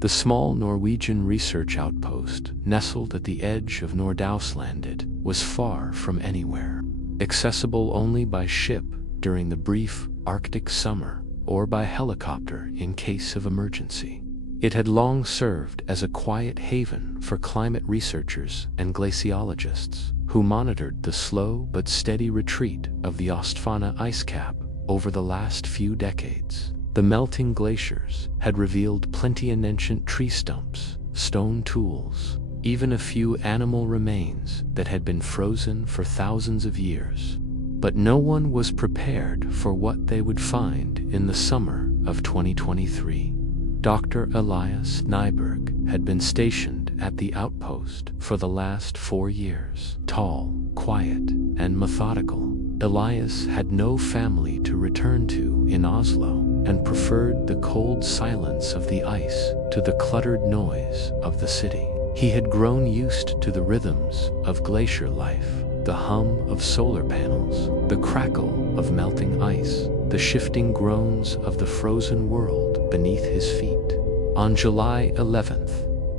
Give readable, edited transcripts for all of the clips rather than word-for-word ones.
The small Norwegian research outpost, nestled at the edge of Nordaustlandet, was far from anywhere. Accessible only by ship during the brief Arctic summer or by helicopter in case of emergency. It had long served as a quiet haven for climate researchers and glaciologists who monitored the slow but steady retreat of the Ostfana ice cap over the last few decades. The melting glaciers had revealed plenty of ancient tree stumps, stone tools, even a few animal remains that had been frozen for thousands of years. But no one was prepared for what they would find in the summer of 2023. Dr. Elias Nyberg had been stationed at the outpost for the last 4 years. Tall, quiet, and methodical, Elias had no family to return to in Oslo and preferred the cold silence of the ice to the cluttered noise of the city. He had grown used to the rhythms of glacier life, the hum of solar panels, the crackle of melting ice, the shifting groans of the frozen world beneath his feet. On July 11th,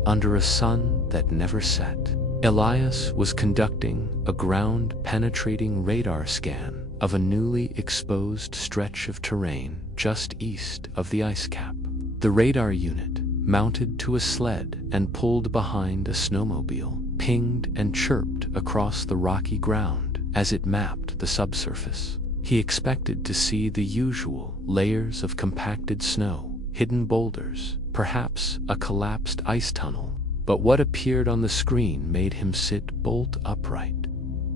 under a sun that never set, Elias was conducting a ground-penetrating radar scan of a newly exposed stretch of terrain just east of the ice cap. The radar unit, mounted to a sled and pulled behind a snowmobile, pinged and chirped across the rocky ground as it mapped the subsurface. He expected to see the usual layers of compacted snow, hidden boulders, perhaps a collapsed ice tunnel, but what appeared on the screen made him sit bolt upright.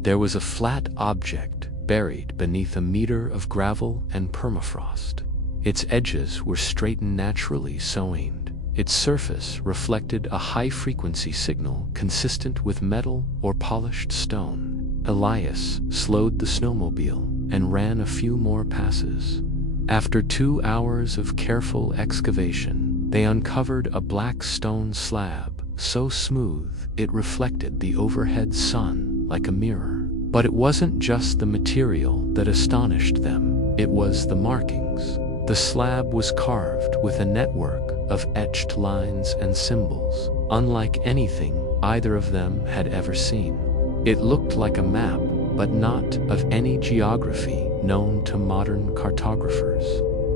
There was a flat object buried beneath a meter of gravel and permafrost. Its edges were straightened naturally sewing. Its surface reflected a high-frequency signal consistent with metal or polished stone. Elias slowed the snowmobile and ran a few more passes. After 2 hours of careful excavation, they uncovered a black stone slab, so smooth it reflected the overhead sun like a mirror. But it wasn't just the material that astonished them, it was the markings. The slab was carved with a network of etched lines and symbols, unlike anything either of them had ever seen. It looked like a map, but not of any geography known to modern cartographers.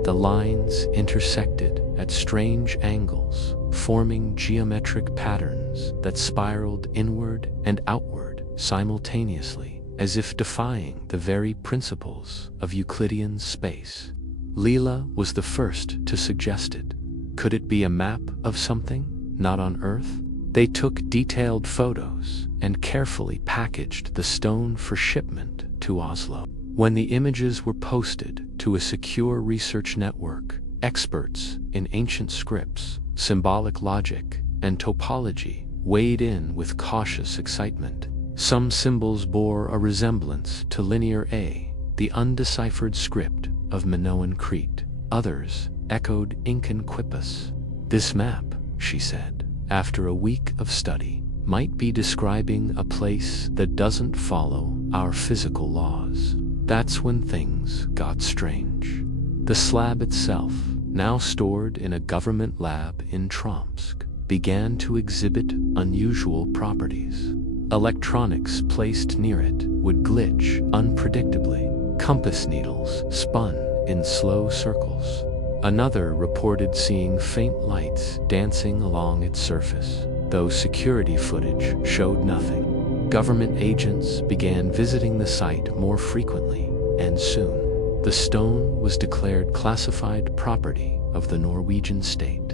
The lines intersected at strange angles, forming geometric patterns that spiraled inward and outward simultaneously, as if defying the very principles of Euclidean space. Leela was the first to suggest it. Could it be a map of something not on Earth? They took detailed photos and carefully packaged the stone for shipment to Oslo. When the images were posted to a secure research network, experts in ancient scripts, symbolic logic, and topology weighed in with cautious excitement. Some symbols bore a resemblance to Linear A, the undeciphered script of Minoan Crete. Others echoed Incan Quipus. This map, she said, after a week of study, might be describing a place that doesn't follow our physical laws. That's when things got strange. The slab itself, now stored in a government lab in Tromsk, began to exhibit unusual properties. Electronics placed near it would glitch unpredictably. Compass needles spun in slow circles. Another reported seeing faint lights dancing along its surface, though security footage showed nothing. Government agents began visiting the site more frequently, and soon, the stone was declared classified property of the Norwegian state.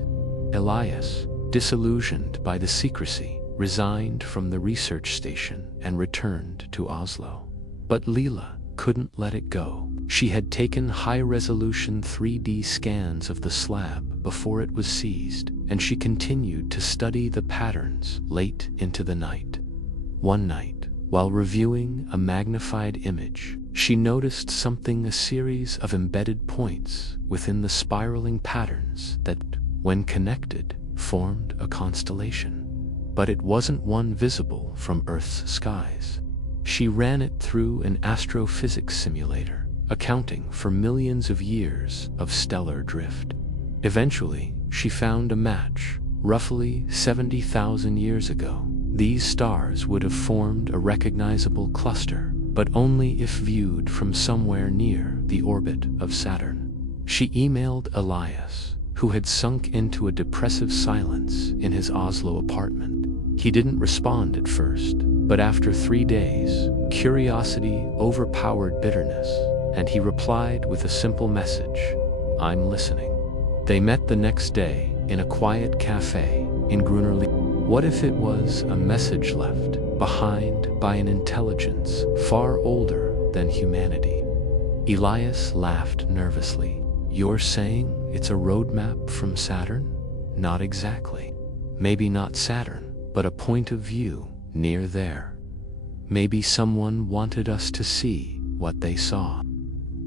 Elias, disillusioned by the secrecy, resigned from the research station and returned to Oslo. But Leela couldn't let it go. She had taken high-resolution 3D scans of the slab before it was seized, and she continued to study the patterns late into the night. One night, while reviewing a magnified image, she noticed a series of embedded points within the spiraling patterns that, when connected, formed a constellation. But it wasn't one visible from Earth's skies. She ran it through an astrophysics simulator, accounting for millions of years of stellar drift. Eventually, she found a match, roughly 70,000 years ago, these stars would have formed a recognizable cluster, but only if viewed from somewhere near the orbit of Saturn. She emailed Elias, who had sunk into a depressive silence in his Oslo apartment. He didn't respond at first, but after 3 days, curiosity overpowered bitterness, and he replied with a simple message: "I'm listening." They met the next day in a quiet cafe in Grunerli. What if it was a message left behind by an intelligence far older than humanity? Elias laughed nervously. "You're saying it's a roadmap from Saturn?" "Not exactly. Maybe not Saturn, but a point of view near there. Maybe someone wanted us to see what they saw."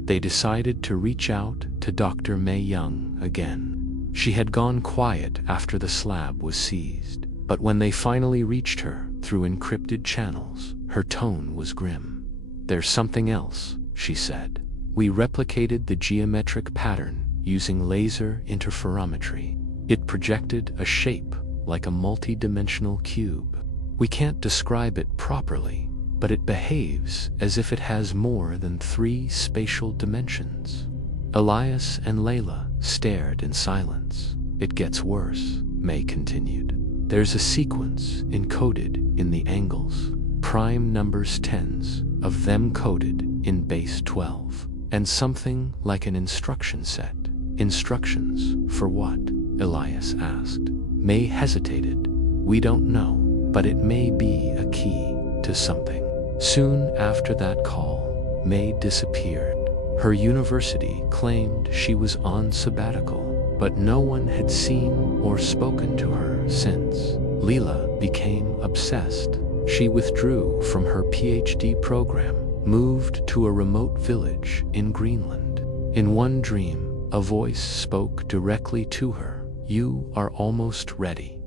They decided to reach out to Dr. May Young again. She had gone quiet after the slab was seized, but when they finally reached her through encrypted channels, her tone was grim. "There's something else," she said. "We replicated the geometric pattern using laser interferometry. It projected a shape like a multi-dimensional cube. We can't describe it properly, but it behaves as if it has more than 3 spatial dimensions." Elias and Layla stared in silence. "It gets worse," May continued. "There's a sequence encoded in the angles, prime numbers tens of them coded in base 12, and something like an instruction set." "Instructions for what?" Elias asked. May hesitated. "We don't know, but it may be a key to something." Soon after that call, May disappeared. Her university claimed she was on sabbatical, but no one had seen or spoken to her since. Leela became obsessed. She withdrew from her PhD program, moved to a remote village in Greenland. In one dream, a voice spoke directly to her: "You are almost ready."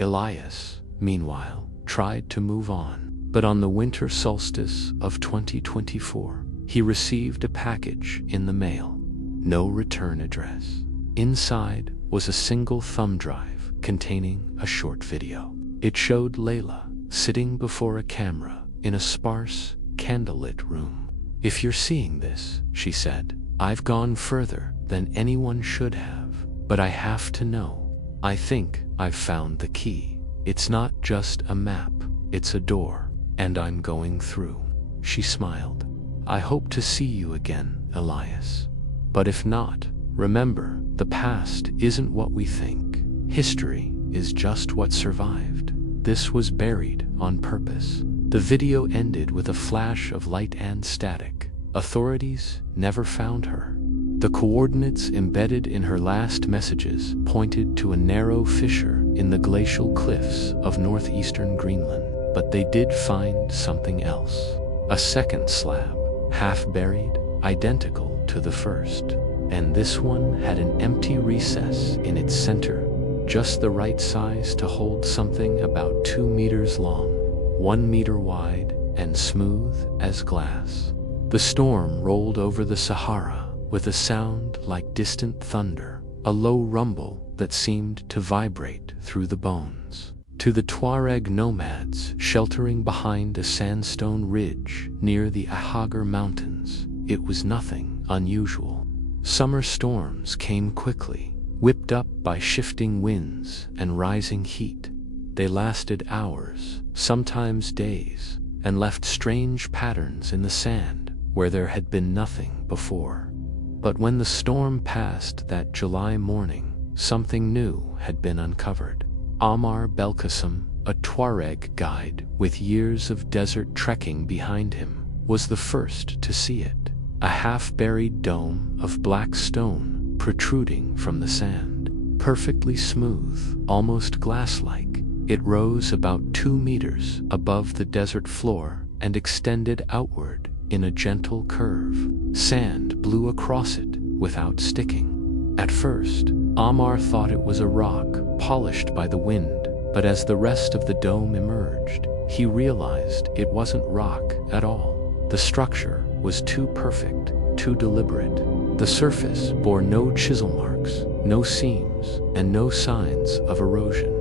Elias, meanwhile, tried to move on, but on the winter solstice of 2024, he received a package in the mail. No return address. Inside was a single thumb drive containing a short video. It showed Layla sitting before a camera in a sparse, candlelit room. "If you're seeing this," she said, "I've gone further than anyone should have, but I have to know. I think I've found the key. It's not just a map, it's a door, and I'm going through." She smiled. "I hope to see you again, Elias. But if not, remember, the past isn't what we think. History is just what survived. This was buried on purpose." The video ended with a flash of light and static. Authorities never found her. The coordinates embedded in her last messages pointed to a narrow fissure in the glacial cliffs of northeastern Greenland, but they did find something else. A second slab, half buried, identical to the first. And this one had an empty recess in its center, just the right size to hold something about 2 meters long, 1 meter wide, and smooth as glass. The storm rolled over the Sahara with a sound like distant thunder, a low rumble that seemed to vibrate through the bones. To the Tuareg nomads sheltering behind a sandstone ridge near the Ahagar Mountains, it was nothing unusual. Summer storms came quickly, whipped up by shifting winds and rising heat. They lasted hours, sometimes days, and left strange patterns in the sand where there had been nothing before. But when the storm passed that July morning, something new had been uncovered. Amar Belkacem, a Tuareg guide with years of desert trekking behind him, was the first to see it. A half-buried dome of black stone protruding from the sand. Perfectly smooth, almost glass-like, it rose about 2 meters above the desert floor and extended outward in a gentle curve. Sand blew across it without sticking. At first, Amar thought it was a rock polished by the wind, but as the rest of the dome emerged, he realized it wasn't rock at all. The structure was too perfect, too deliberate. The surface bore no chisel marks, no seams, and no signs of erosion.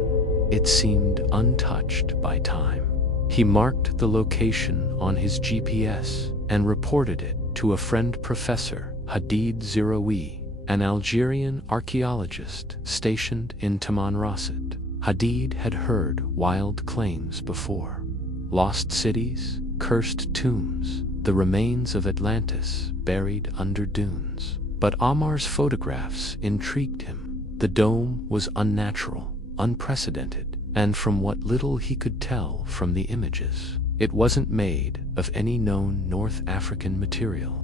It seemed untouched by time. He marked the location on his GPS and reported it to a friend, Professor Hadid Zeroui, an Algerian archaeologist stationed in Tamanrasset. Hadid had heard wild claims before. Lost cities, cursed tombs, the remains of Atlantis buried under dunes. But Amar's photographs intrigued him. The dome was unnatural, unprecedented, and from what little he could tell from the images, it wasn't made of any known North African material.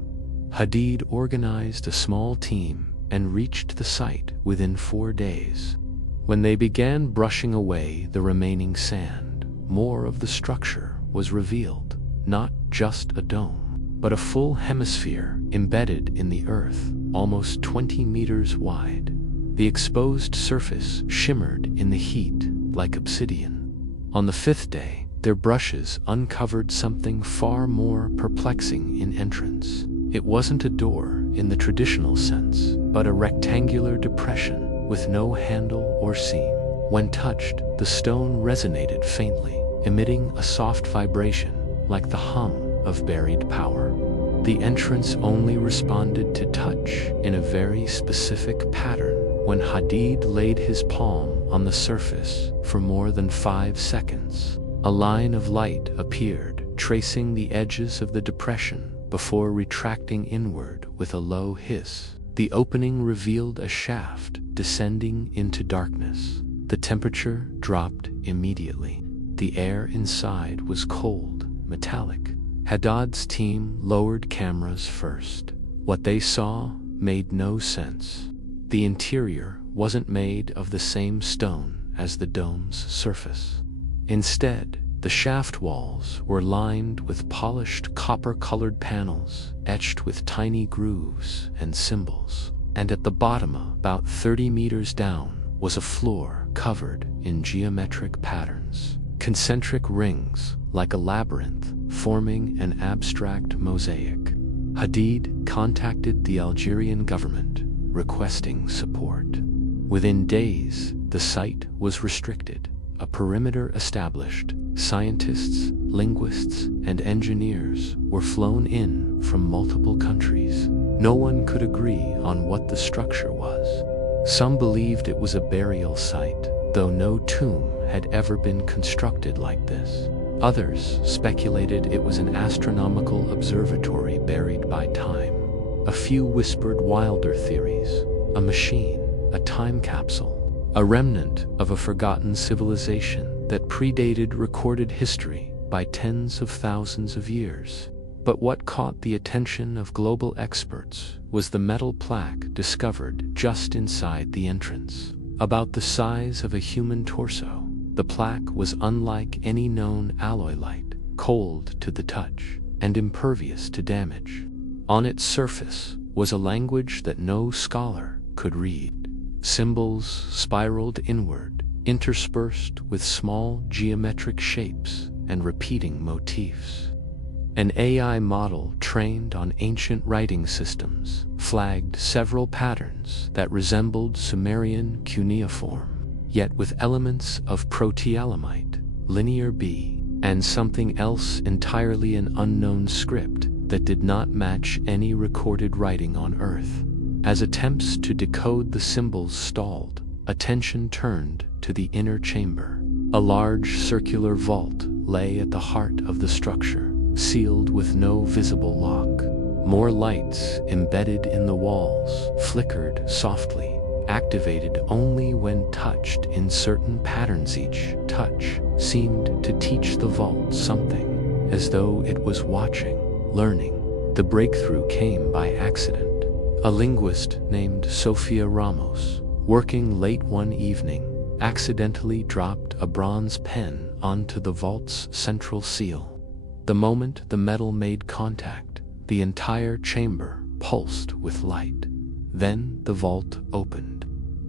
Hadid organized a small team and reached the site within 4 days. When they began brushing away the remaining sand, more of the structure was revealed. Not just a dome, but a full hemisphere embedded in the earth, almost 20 meters wide. The exposed surface shimmered in the heat like obsidian. On the 5th day, their brushes uncovered something far more perplexing in entrance. It wasn't a door in the traditional sense, but a rectangular depression with no handle or seam. When touched, the stone resonated faintly, emitting a soft vibration like the hum of buried power. The entrance only responded to touch in a very specific pattern. When Hadid laid his palm on the surface for more than 5 seconds, a line of light appeared, tracing the edges of the depression before retracting inward with a low hiss. The opening revealed a shaft descending into darkness. The temperature dropped immediately. The air inside was cold, metallic. Hadid's team lowered cameras first. What they saw made no sense. The interior wasn't made of the same stone as the dome's surface. Instead, the shaft walls were lined with polished copper-colored panels etched with tiny grooves and symbols. And at the bottom, about 30 meters down, was a floor covered in geometric patterns. Concentric rings, like a labyrinth, forming an abstract mosaic. Hadid contacted the Algerian government, requesting support. Within days, the site was restricted, a perimeter established. Scientists, linguists, and engineers were flown in from multiple countries. No one could agree on what the structure was. Some believed it was a burial site, though no tomb had ever been constructed like this. Others speculated it was an astronomical observatory buried by time. A few whispered wilder theories: a machine, a time capsule, a remnant of a forgotten civilization that predated recorded history by tens of thousands of years. But what caught the attention of global experts was the metal plaque discovered just inside the entrance. About the size of a human torso, the plaque was unlike any known alloylite, cold to the touch and impervious to damage. On its surface was a language that no scholar could read. Symbols spiraled inward, interspersed with small geometric shapes and repeating motifs. An AI model trained on ancient writing systems flagged several patterns that resembled Sumerian cuneiform, yet with elements of protealamite, linear B, and something else entirely, an unknown script that did not match any recorded writing on Earth. As attempts to decode the symbols stalled, attention turned to the inner chamber. A large circular vault lay at the heart of the structure, sealed with no visible lock. More lights embedded in the walls flickered softly, activated only when touched in certain patterns. Each touch seemed to teach the vault something, as though it was watching, learning. The breakthrough came by accident. A linguist named Sofia Ramos, working late one evening, accidentally dropped a bronze pen onto the vault's central seal. The moment the metal made contact, the entire chamber pulsed with light. Then the vault opened.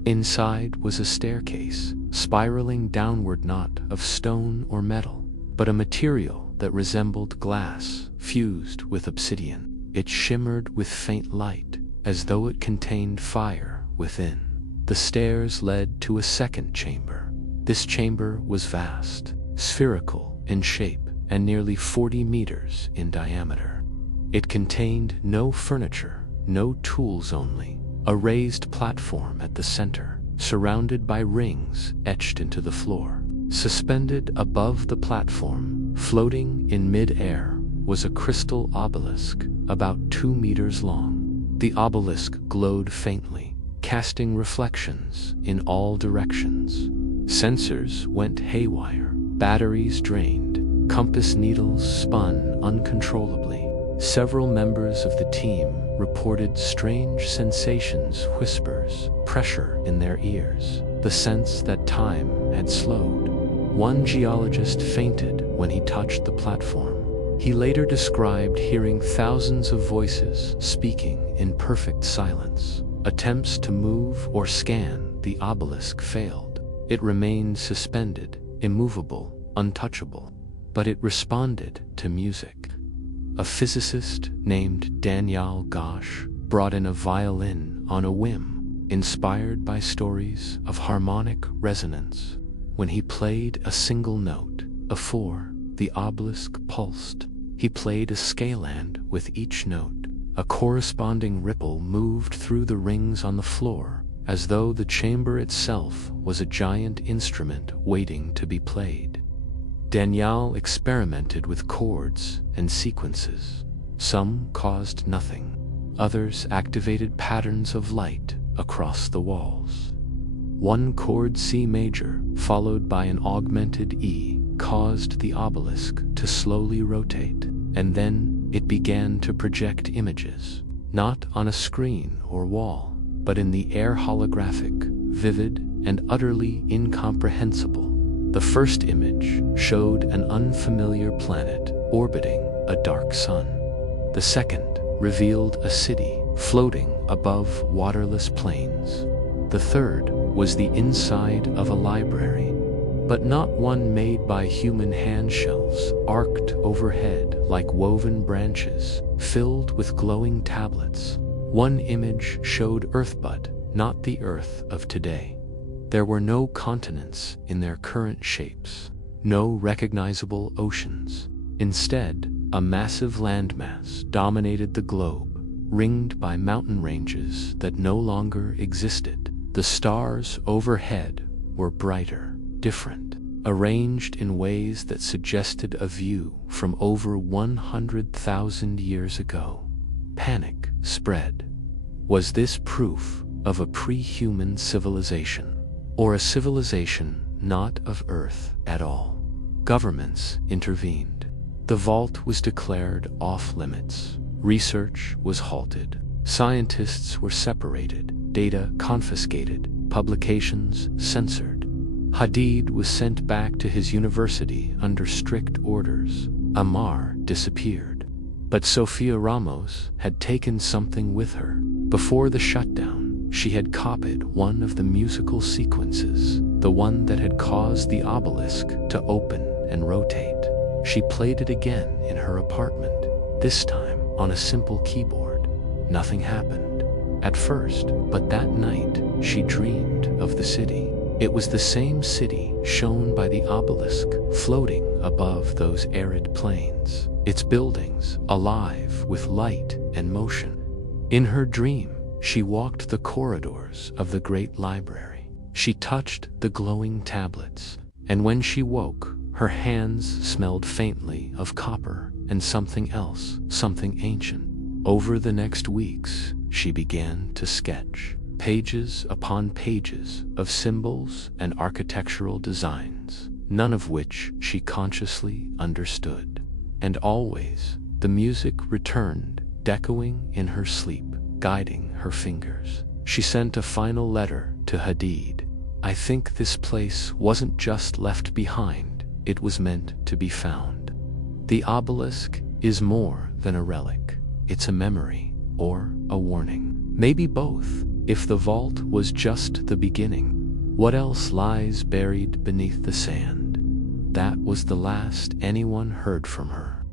Inside was a staircase, spiraling downward, not of stone or metal, but a material that resembled glass fused with obsidian. It shimmered with faint light, as though it contained fire within. The stairs led to a second chamber. This chamber was vast, spherical in shape, and nearly 40 meters in diameter. It contained no furniture, no tools, only a raised platform at the center, surrounded by rings etched into the floor. Suspended above the platform, floating in mid-air, was a crystal obelisk about 2 meters long. The obelisk glowed faintly, casting reflections in all directions. Sensors went haywire, batteries drained, compass needles spun uncontrollably. Several members of the team reported strange sensations, whispers, pressure in their ears, the sense that time had slowed. One geologist fainted when he touched the platform. He later described hearing thousands of voices speaking in perfect silence. Attempts to move or scan the obelisk failed. It remained suspended, immovable, untouchable, but it responded to music. A physicist named Daniel Gosh brought in a violin on a whim, inspired by stories of harmonic resonance. When he played a single note, a 4, the obelisk pulsed. He played a scaland with each note. A corresponding ripple moved through the rings on the floor, as though the chamber itself was a giant instrument waiting to be played. Daniel experimented with chords and sequences. Some caused nothing. Others activated patterns of light across the walls. One chord, C major, followed by an augmented E, caused the obelisk to slowly rotate, and then it began to project images, not on a screen or wall, but in the air, holographic, vivid, and utterly incomprehensible. The first image showed an unfamiliar planet orbiting a dark sun. The second revealed a city floating above waterless plains. The third was the inside of a library, but not one made by human hand. Shelves arced overhead like woven branches, filled with glowing tablets. One image showed Earth, but not the Earth of today. There were no continents in their current shapes, no recognizable oceans. Instead, a massive landmass dominated the globe, ringed by mountain ranges that no longer existed. The stars overhead were brighter, different, arranged in ways that suggested a view from over 100,000 years ago. Panic spread. Was this proof of a pre-human civilization, or a civilization not of Earth at all? Governments intervened. The vault was declared off-limits. Research was halted. Scientists were separated, data confiscated, publications censored. Hadid was sent back to his university under strict orders. Amar disappeared. But Sofia Ramos had taken something with her. Before the shutdown, she had copied one of the musical sequences, the one that had caused the obelisk to open and rotate. She played it again in her apartment, this time on a simple keyboard. Nothing happened at first, but that night she dreamed of the city. It was the same city shown by the obelisk floating above those arid plains, its buildings alive with light and motion. In her dream, she walked the corridors of the great library. She touched the glowing tablets, and when she woke, her hands smelled faintly of copper and something else, something ancient. Over the next weeks, she began to sketch pages upon pages of symbols and architectural designs, none of which she consciously understood. And always, the music returned, echoing in her sleep, guiding her fingers. She sent a final letter to Hadid. I think this place wasn't just left behind, it was meant to be found. The obelisk is more than a relic. It's a memory, or a warning. Maybe both, if the vault was just the beginning. What else lies buried beneath the sand? That was the last anyone heard from her.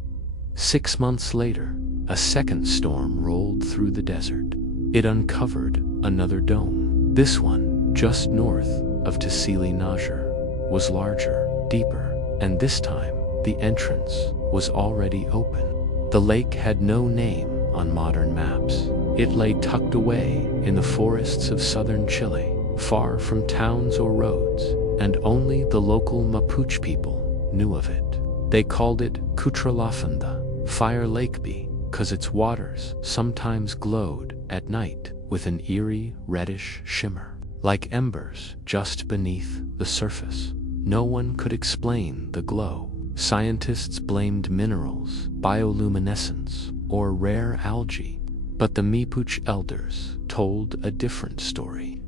6 months later, a second storm rolled through the desert. It uncovered another dome, this one just north of Tassili Najjar. was larger, deeper, and this time, the entrance was already open. The lake had no name on modern maps. It lay tucked away in the forests of southern Chile, far from towns or roads, and only the local Mapuche people knew of it. They called it Cutralafanda, Fire Lake, because its waters sometimes glowed at night with an eerie reddish shimmer, like embers just beneath the surface. No one could explain the glow. Scientists blamed minerals, bioluminescence, or rare algae, but the Mapuche elders told a different story,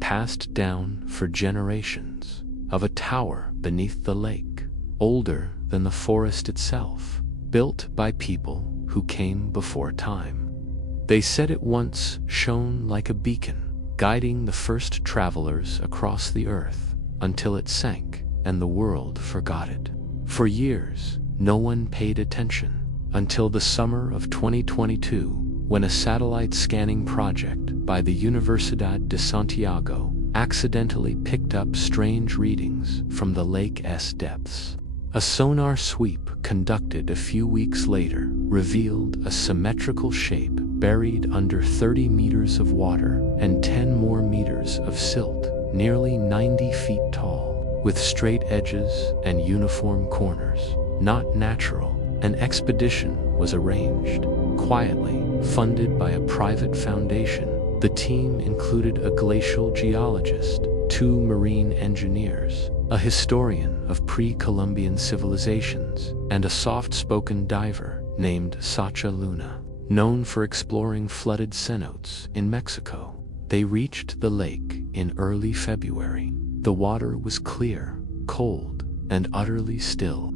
passed down for generations, of a tower beneath the lake, older than the forest itself, built by people who came before time. They said it once shone like a beacon, guiding the first travelers across the earth, until it sank and the world forgot it. For years, no one paid attention, until the summer of 2022, when a satellite scanning project by the Universidad de Santiago accidentally picked up strange readings from the lake's depths. A sonar sweep conducted a few weeks later revealed a symmetrical shape buried under 30 meters of water and 10 more meters of silt, nearly 90 feet tall, with straight edges and uniform corners. Not natural. An expedition was arranged, quietly, funded by a private foundation. The team included a glacial geologist, 2 marine engineers, a historian of pre-Columbian civilizations, and a soft-spoken diver named Sacha Luna, known for exploring flooded cenotes in Mexico. They reached the lake in early February. The water was clear, cold, and utterly still.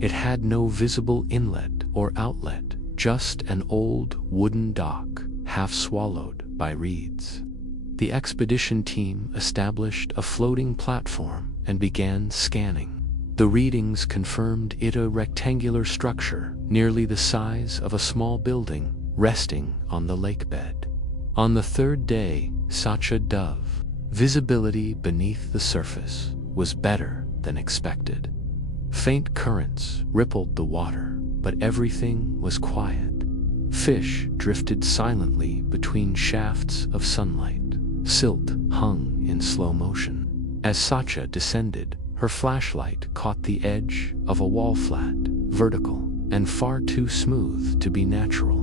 It had no visible inlet or outlet, just an old wooden dock, half swallowed by reeds. The expedition team established a floating platform and began scanning. The readings confirmed it a rectangular structure, nearly the size of a small building, resting on the lakebed. On the third day, Sacha dove. Visibility beneath the surface was better than expected. Faint currents rippled the water, but everything was quiet. Fish drifted silently between shafts of sunlight. Silt hung in slow motion. As Sacha descended, her flashlight caught the edge of a wall flat, vertical, and far too smooth to be natural.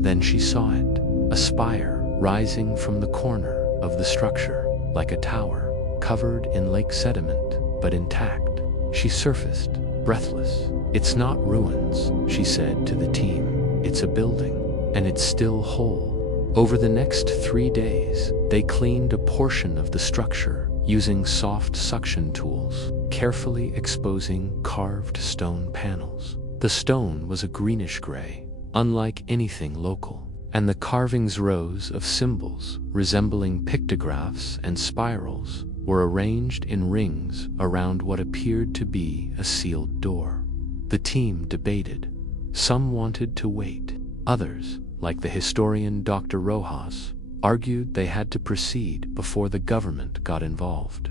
Then she saw it, a spire rising from the corner of the structure, like a tower, covered in lake sediment, but intact. She surfaced, breathless. "It's not ruins," she said to the team. "It's a building, and it's still whole." Over the next 3 days, they cleaned a portion of the structure using soft suction tools, carefully exposing carved stone panels. The stone was a greenish gray, unlike anything local, and the carvings, rows of symbols resembling pictographs and spirals, were arranged in rings around what appeared to be a sealed door. The team debated. Some wanted to wait. Others, like the historian Dr. Rojas, argued they had to proceed before the government got involved.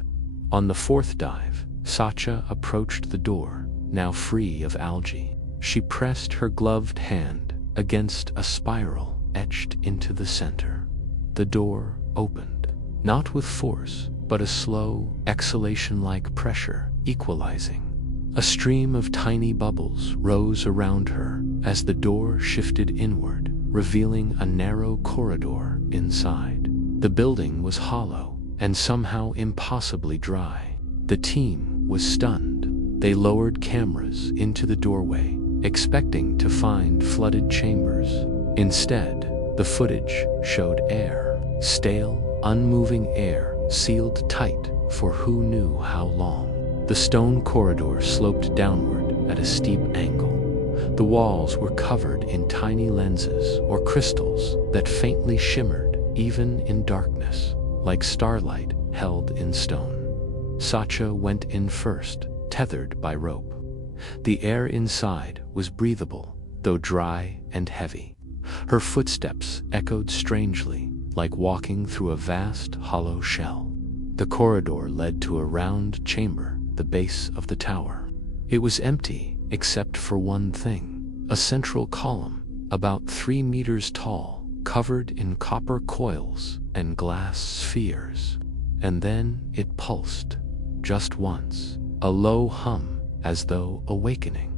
On the 4th dive, Sacha approached the door, now free of algae. She pressed her gloved hand against a spiral etched into the center. The door opened, not with force, but a slow, exhalation-like pressure, equalizing. A stream of tiny bubbles rose around her as the door shifted inward, revealing a narrow corridor inside. The building was hollow and somehow impossibly dry. The team was stunned. They lowered cameras into the doorway, expecting to find flooded chambers. Instead, the footage showed air, stale, unmoving air, sealed tight for who knew how long. The stone corridor sloped downward at a steep angle. The walls were covered in tiny lenses or crystals that faintly shimmered even in darkness, like starlight held in stone. Sacha went in first, tethered by rope. The air inside was breathable, though dry and heavy. Her footsteps echoed strangely, like walking through a vast hollow shell. The corridor led to a round chamber, the base of the tower. It was empty except for one thing: a central column, about 3 meters tall, covered in copper coils and glass spheres. And then it pulsed, just once, a low hum, as though awakening.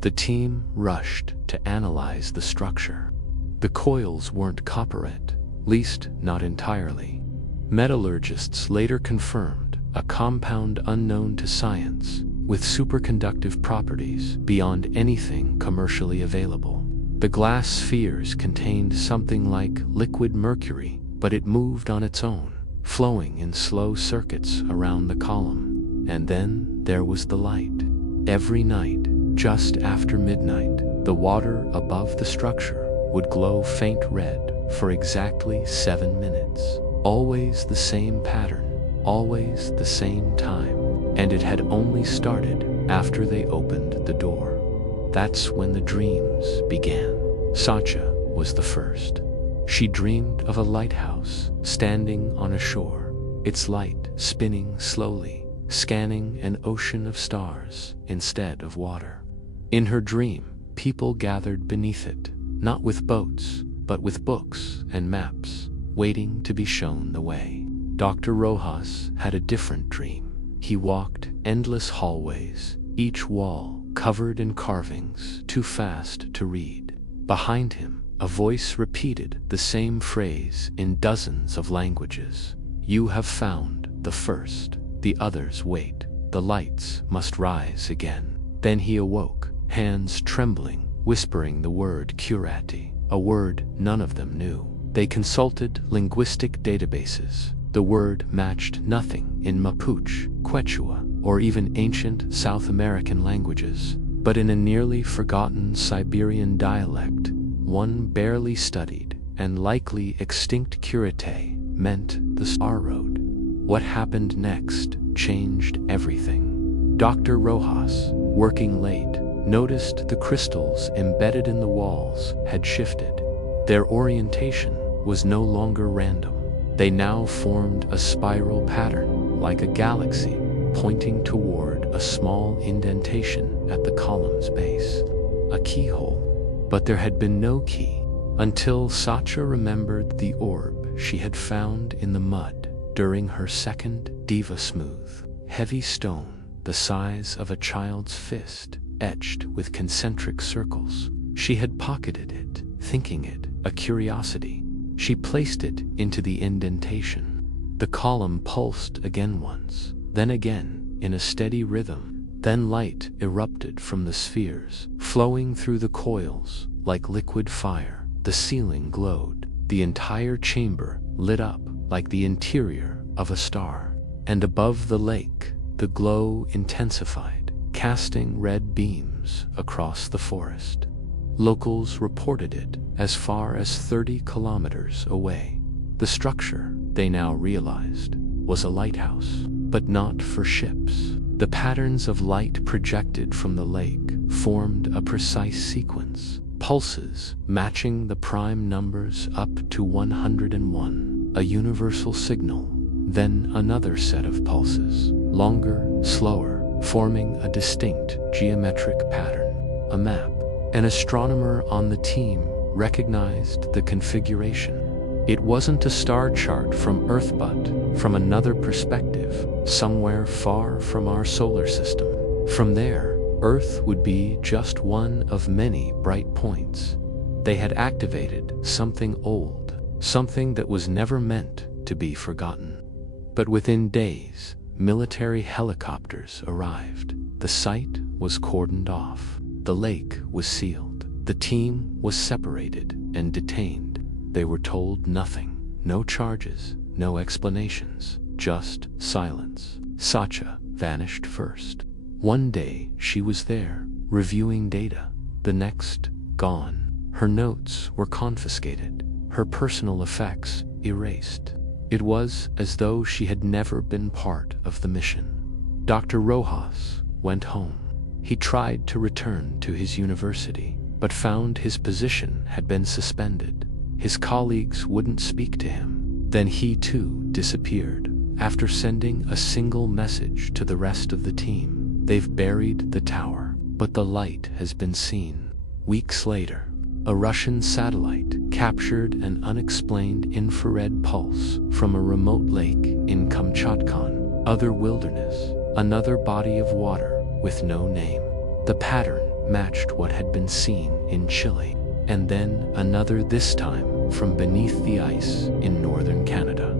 The team rushed to analyze the structure. The coils weren't copperite, least not entirely. Metallurgists later confirmed a compound unknown to science, with superconductive properties beyond anything commercially available. The glass spheres contained something like liquid mercury, but it moved on its own, flowing in slow circuits around the column. And then there was the light. Every night, just after midnight, the water above the structure would glow faint red for exactly 7 minutes. Always the same pattern, always the same time. And it had only started after they opened the door. That's when the dreams began. Satya was the first. She dreamed of a lighthouse standing on a shore, its light spinning slowly, scanning an ocean of stars instead of water. In her dream, people gathered beneath it, not with boats, but with books and maps, waiting to be shown the way. Dr. Rojas had a different dream. He walked endless hallways, each wall covered in carvings too fast to read. Behind him, a voice repeated the same phrase in dozens of languages. "You have found the first. The others wait. The lights must rise again." Then he awoke, hands trembling, whispering the word curati, a word none of them knew. They consulted linguistic databases. The word matched nothing in Mapuche, Quechua, or even ancient South American languages. But in a nearly forgotten Siberian dialect, one barely studied and likely extinct curate meant the Star Road. What happened next changed everything. Dr. Rojas, working late, noticed the crystals embedded in the walls had shifted. Their orientation was no longer random. They now formed a spiral pattern, like a galaxy, pointing toward a small indentation at the column's base. A keyhole. But there had been no key, until Satya remembered the orb she had found in the mud during her second Diva Smooth. Heavy stone, the size of a child's fist, etched with concentric circles. She had pocketed it, thinking it a curiosity. She placed it into the indentation. The column pulsed again once, then again, in a steady rhythm. Then light erupted from the spheres, flowing through the coils like liquid fire. The ceiling glowed. The entire chamber lit up like the interior of a star. And above the lake, the glow intensified, casting red beams across the forest. Locals reported it as far as 30 kilometers away. The structure, they now realized, was a lighthouse, but not for ships. The patterns of light projected from the lake formed a precise sequence, pulses matching the prime numbers up to 101, a universal signal. Then another set of pulses, longer, slower, forming a distinct geometric pattern, a map. An astronomer on the team recognized the configuration. It wasn't a star chart from Earth, but from another perspective, somewhere far from our solar system. From there, Earth would be just one of many bright points. They had activated something old, something that was never meant to be forgotten. But within days, military helicopters arrived. The site was cordoned off. The lake was sealed. The team was separated and detained. They were told nothing. No charges, no explanations, just silence. Satya vanished first. One day she was there, reviewing data. The next, gone. Her notes were confiscated. Her personal effects erased. It was as though she had never been part of the mission. Dr. Rojas went home. He tried to return to his university, but found his position had been suspended. His colleagues wouldn't speak to him. Then he too disappeared, after sending a single message to the rest of the team. They've buried the tower, but the light has been seen. Weeks later, a Russian satellite captured an unexplained infrared pulse from a remote lake in Kamchatka, other wilderness, another body of water with no name. The pattern matched what had been seen in Chile, and then another, this time from beneath the ice in northern Canada.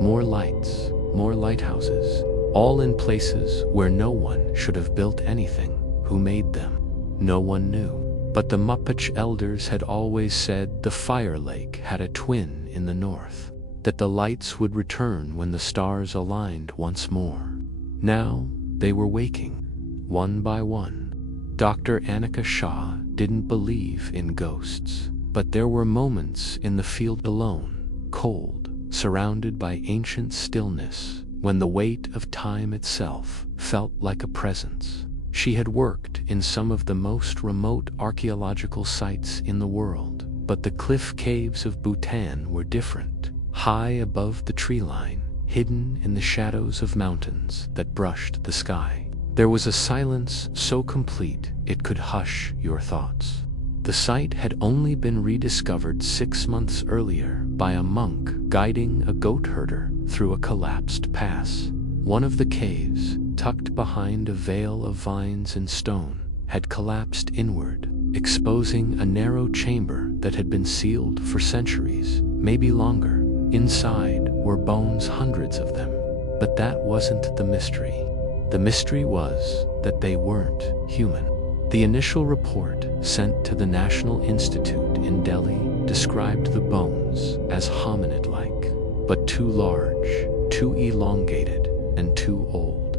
More lights, more lighthouses, all in places where no one should have built anything. Who made them? No one knew. But the Mapuche elders had always said the fire lake had a twin in the north, that the lights would return when the stars aligned once more. Now they were waking, one by one. Dr. Annika Shah didn't believe in ghosts, but there were moments in the field alone, cold, surrounded by ancient stillness, when the weight of time itself felt like a presence. She had worked in some of the most remote archaeological sites in the world, but the cliff caves of Bhutan were different. High above the tree line, hidden in the shadows of mountains that brushed the sky, there was a silence so complete it could hush your thoughts. The site had only been rediscovered 6 months earlier by a monk guiding a goat herder through a collapsed pass. One of the caves, tucked behind a veil of vines and stone, had collapsed inward, exposing a narrow chamber that had been sealed for centuries, maybe longer. Inside were bones, hundreds of them. But that wasn't the mystery. The mystery was that they weren't human. The initial report sent to the National Institute in Delhi described the bones as hominid-like, but too large, too elongated, and too old.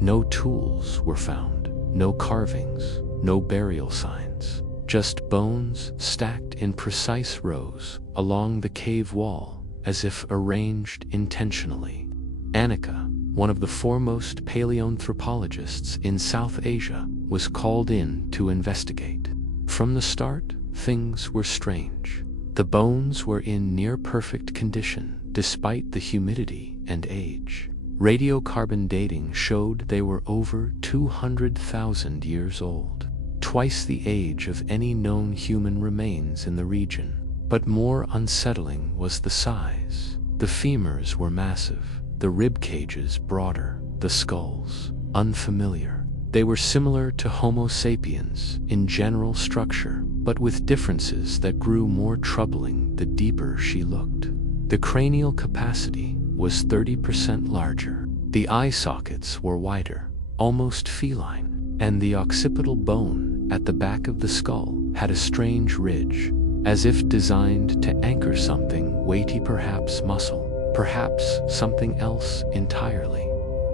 No tools were found, no carvings, no burial signs, just bones stacked in precise rows along the cave wall, as if arranged intentionally. Annika, one of the foremost paleoanthropologists in South Asia, was called in to investigate. From the start, things were strange. The bones were in near-perfect condition, despite the humidity and age. Radiocarbon dating showed they were over 200,000 years old, twice the age of any known human remains in the region. But more unsettling was the size. The femurs were massive, the rib cages broader, the skulls unfamiliar. They were similar to Homo sapiens in general structure, but with differences that grew more troubling the deeper she looked. The cranial capacity was 30% larger. The eye sockets were wider, almost feline, and the occipital bone at the back of the skull had a strange ridge, as if designed to anchor something weighty, perhaps muscle, perhaps something else entirely.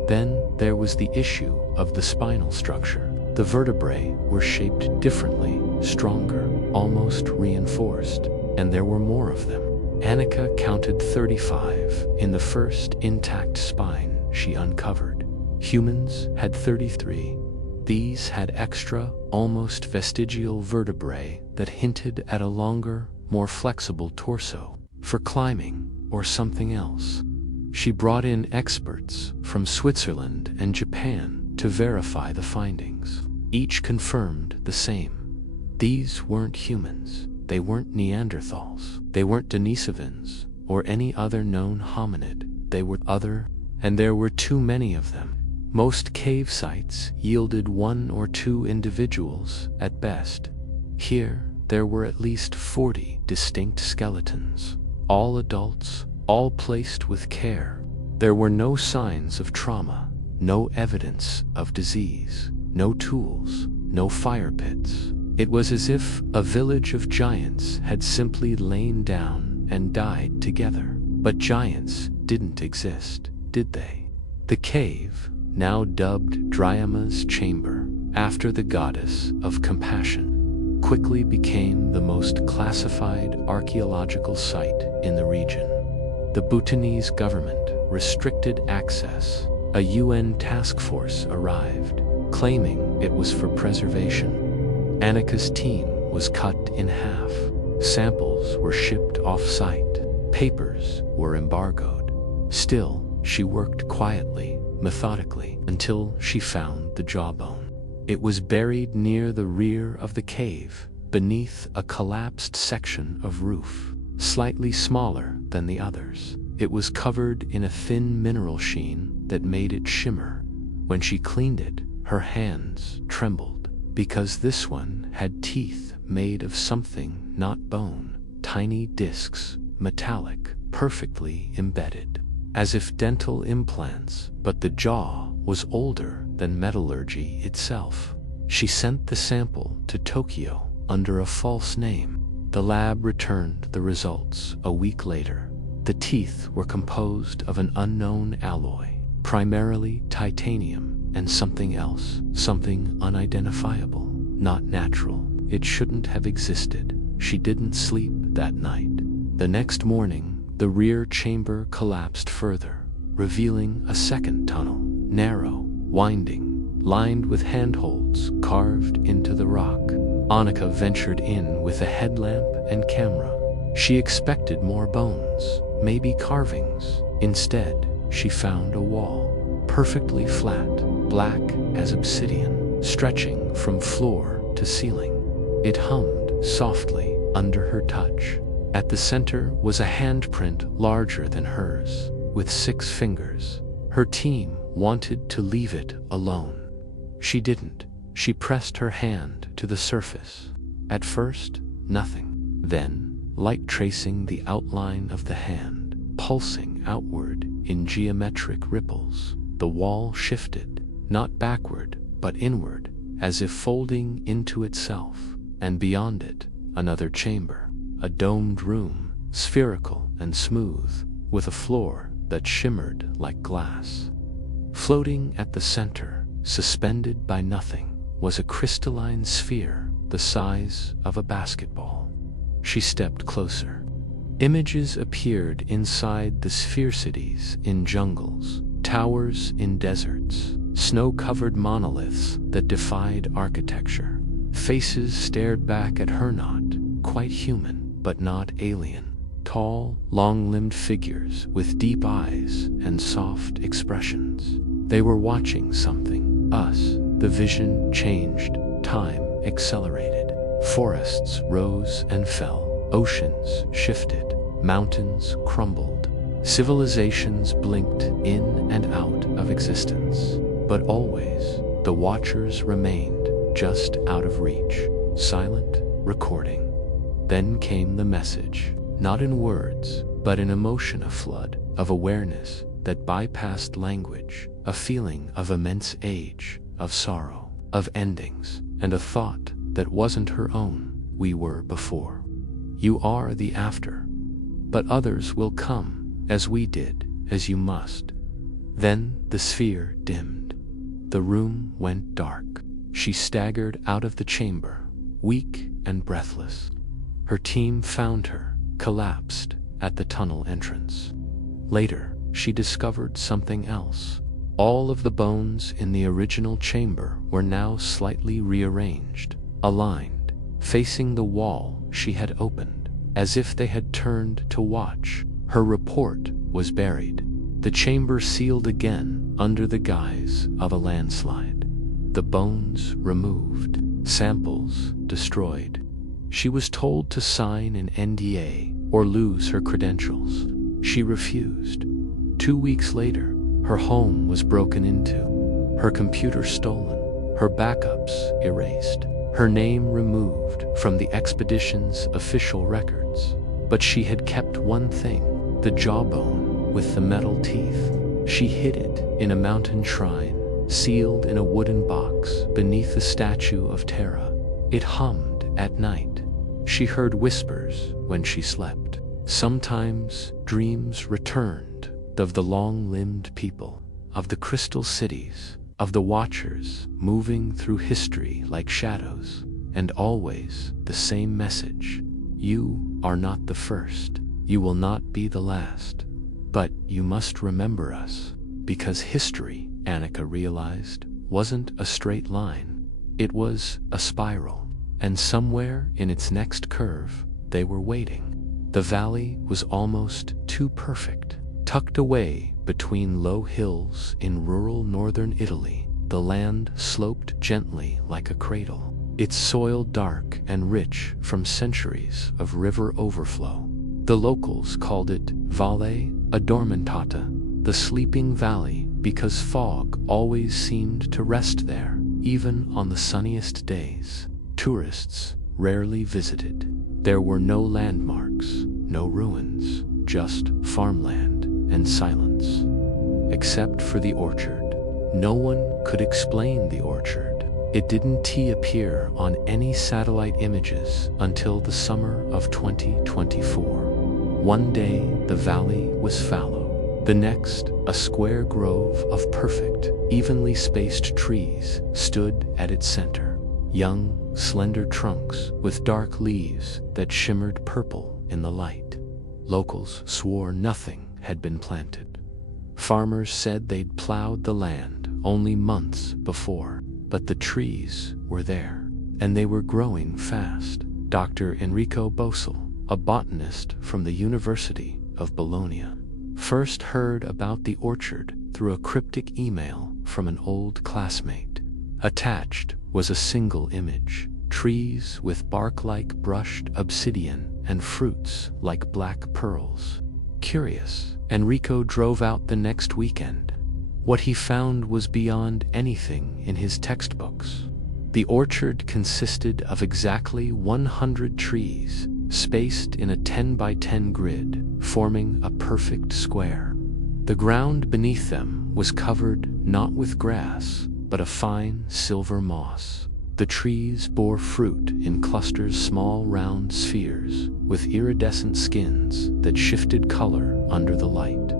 Then there was the issue of the spinal structure. The vertebrae were shaped differently, stronger, almost reinforced, and there were more of them. Annika counted 35 in the first intact spine she uncovered. Humans had 33. These had extra, almost vestigial vertebrae that hinted at a longer, more flexible torso, for climbing or something else. She brought in experts from Switzerland and Japan to verify the findings. Each confirmed the same. These weren't humans. They weren't Neanderthals. They weren't Denisovans or any other known hominid. They were other, and there were too many of them. Most cave sites yielded 1 or 2 individuals at best. Here, there were at least 40 distinct skeletons, all adults, all placed with care. There were no signs of trauma, no evidence of disease, no tools, no fire pits. It was as if a village of giants had simply lain down and died together. But giants didn't exist, did they? The cave, now dubbed Dryama's Chamber, after the goddess of compassion, quickly became the most classified archaeological site in the region. The Bhutanese government restricted access. A UN task force arrived, claiming it was for preservation. Annika's team was cut in half. Samples were shipped off-site. Papers were embargoed. Still, she worked quietly, methodically, until she found the jawbone. It was buried near the rear of the cave, beneath a collapsed section of roof, slightly smaller than the others. It was covered in a thin mineral sheen that made it shimmer. When she cleaned it, her hands trembled, because this one had teeth made of something not bone, tiny discs, metallic, perfectly embedded, as if dental implants, but the jaw was older than metallurgy itself. She sent the sample to Tokyo under a false name. The lab returned the results a week later. The teeth were composed of an unknown alloy, primarily titanium, and something else, something unidentifiable, not natural. It shouldn't have existed. She didn't sleep that night. The next morning, the rear chamber collapsed further, revealing a second tunnel, narrow, winding, lined with handholds carved into the rock. Annika ventured in with a headlamp and camera. She expected more bones, maybe carvings. Instead, she found a wall, perfectly flat, black as obsidian, stretching from floor to ceiling. It hummed softly under her touch. At the center was a handprint larger than hers, with 6 fingers. Her team wanted to leave it alone. She didn't. She pressed her hand to the surface. At first, nothing. Then, light tracing the outline of the hand, pulsing outward in geometric ripples. The wall shifted, not backward, but inward, as if folding into itself. And beyond it, another chamber, a domed room, spherical and smooth, with a floor that shimmered like glass. Floating at the center, suspended by nothing, was a crystalline sphere the size of a basketball. She stepped closer. Images appeared inside the sphere, cities in jungles, towers in deserts, snow-covered monoliths that defied architecture. Faces stared back at her, not quite human, but not alien. Tall, long-limbed figures with deep eyes and soft expressions. They were watching something, us. The vision changed, time accelerated. Forests rose and fell, oceans shifted, mountains crumbled. Civilizations blinked in and out of existence. But always, the watchers remained just out of reach, silent, recording. Then came the message, not in words, but in emotion, a flood of awareness that bypassed language, a feeling of immense age, of sorrow, of endings, and a thought that wasn't her own. We were before. You are the after. But others will come, as we did, as you must. Then the sphere dimmed. The room went dark. She staggered out of the chamber, weak and breathless. Her team found her, collapsed, at the tunnel entrance. Later, she discovered something else. All of the bones in the original chamber were now slightly rearranged, aligned, facing the wall she had opened, as if they had turned to watch. Her report was buried. The chamber sealed again under the guise of a landslide. The bones removed, samples destroyed. She was told to sign an NDA or lose her credentials. She refused. 2 weeks later, her home was broken into, her computer stolen, her backups erased, her name removed from the expedition's official records. But she had kept one thing, the jawbone with the metal teeth. She hid it in a mountain shrine, sealed in a wooden box beneath the statue of Terra. It hummed at night. She heard whispers when she slept. Sometimes dreams returned of the long-limbed people, of the crystal cities, of the watchers moving through history like shadows, and always the same message. You are not the first. You will not be the last. But you must remember us, because history, Annika realized, wasn't a straight line. It was a spiral, and somewhere in its next curve, they were waiting. The valley was almost too perfect, Tucked away between low hills in rural northern Italy, the land sloped gently like a cradle, its soil dark and rich from centuries of river overflow. The locals called it Valle Addormentata, the sleeping valley, because fog always seemed to rest there, even on the sunniest days. Tourists rarely visited. There were no landmarks, no ruins, just farmland and silence. Except for the orchard. No one could explain the orchard. It didn't appear on any satellite images until the summer of 2024. One day, the valley was fallow. The next, a square grove of perfect, evenly spaced trees stood at its center. Young, slender trunks with dark leaves that shimmered purple in the light. Locals swore nothing had been planted. Farmers said they'd plowed the land only months before, but the trees were there, and they were growing fast. Dr. Enrico Bossel, a botanist from the University of Bologna, first heard about the orchard through a cryptic email from an old classmate. Attached was a single image: trees with bark like brushed obsidian and fruits like black pearls. Curious, Enrico drove out the next weekend. What he found was beyond anything in his textbooks. The orchard consisted of exactly 100 trees, spaced in a 10 by 10 grid, forming a perfect square. The ground beneath them was covered not with grass, but a fine silver moss. The trees bore fruit in clusters, small round spheres, with iridescent skins that shifted color under the light.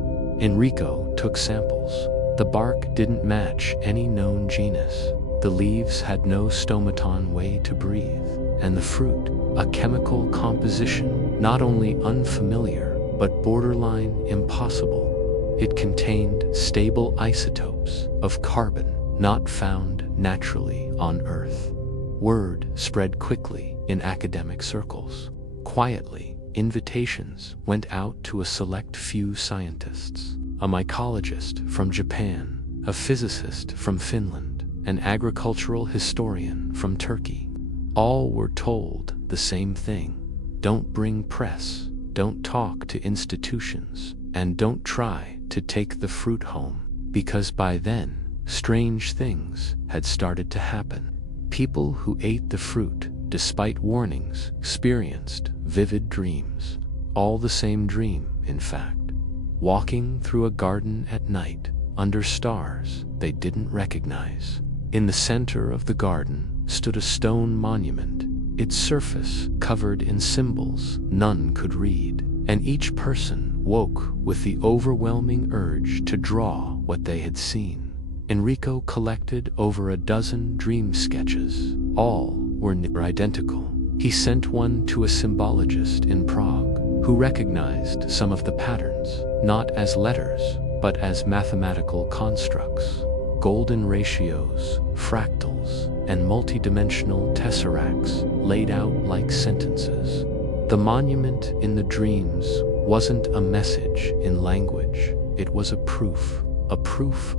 Enrico took samples. The bark didn't match any known genus. The leaves had no stomaton way to breathe, and the fruit, a chemical composition not only unfamiliar, but borderline impossible. It contained stable isotopes of carbon not found naturally on Earth. Word spread quickly in academic circles. Quietly, invitations went out to a select few scientists: a mycologist from Japan, a physicist from Finland, an agricultural historian from Turkey. All were told the same thing: don't bring press, don't talk to institutions, and don't try to take the fruit home, because by then, strange things had started to happen. People who ate the fruit, despite warnings, experienced vivid dreams. All the same dream, in fact. Walking through a garden at night, under stars they didn't recognize. In the center of the garden stood a stone monument, its surface covered in symbols none could read, and each person woke with the overwhelming urge to draw what they had seen. Enrico collected over a dozen dream sketches. All were identical. He sent one to a symbologist in Prague, who recognized some of the patterns, not as letters, but as mathematical constructs. Golden ratios, fractals, and multidimensional tesseracts laid out like sentences. The monument in the dreams wasn't a message in language, it was a proof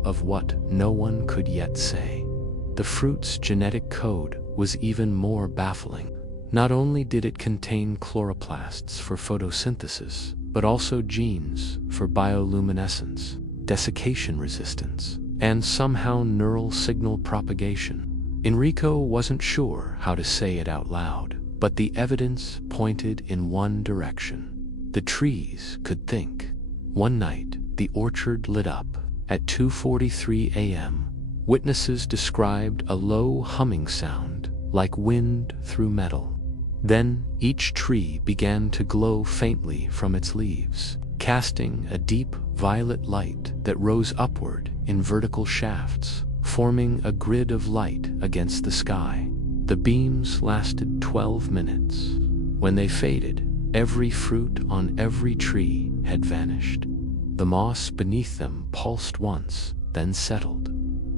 of what no one could yet say. The fruit's genetic code was even more baffling. Not only did it contain chloroplasts for photosynthesis, but also genes for bioluminescence, desiccation resistance, and somehow neural signal propagation. Enrico wasn't sure how to say it out loud, but the evidence pointed in one direction. The trees could think. One night, the orchard lit up. At 2:43 a.m., witnesses described a low humming sound, like wind through metal. Then each tree began to glow faintly from its leaves, casting a deep violet light that rose upward in vertical shafts, forming a grid of light against the sky. The beams lasted 12 minutes. When they faded, every fruit on every tree had vanished. The moss beneath them pulsed once, then settled.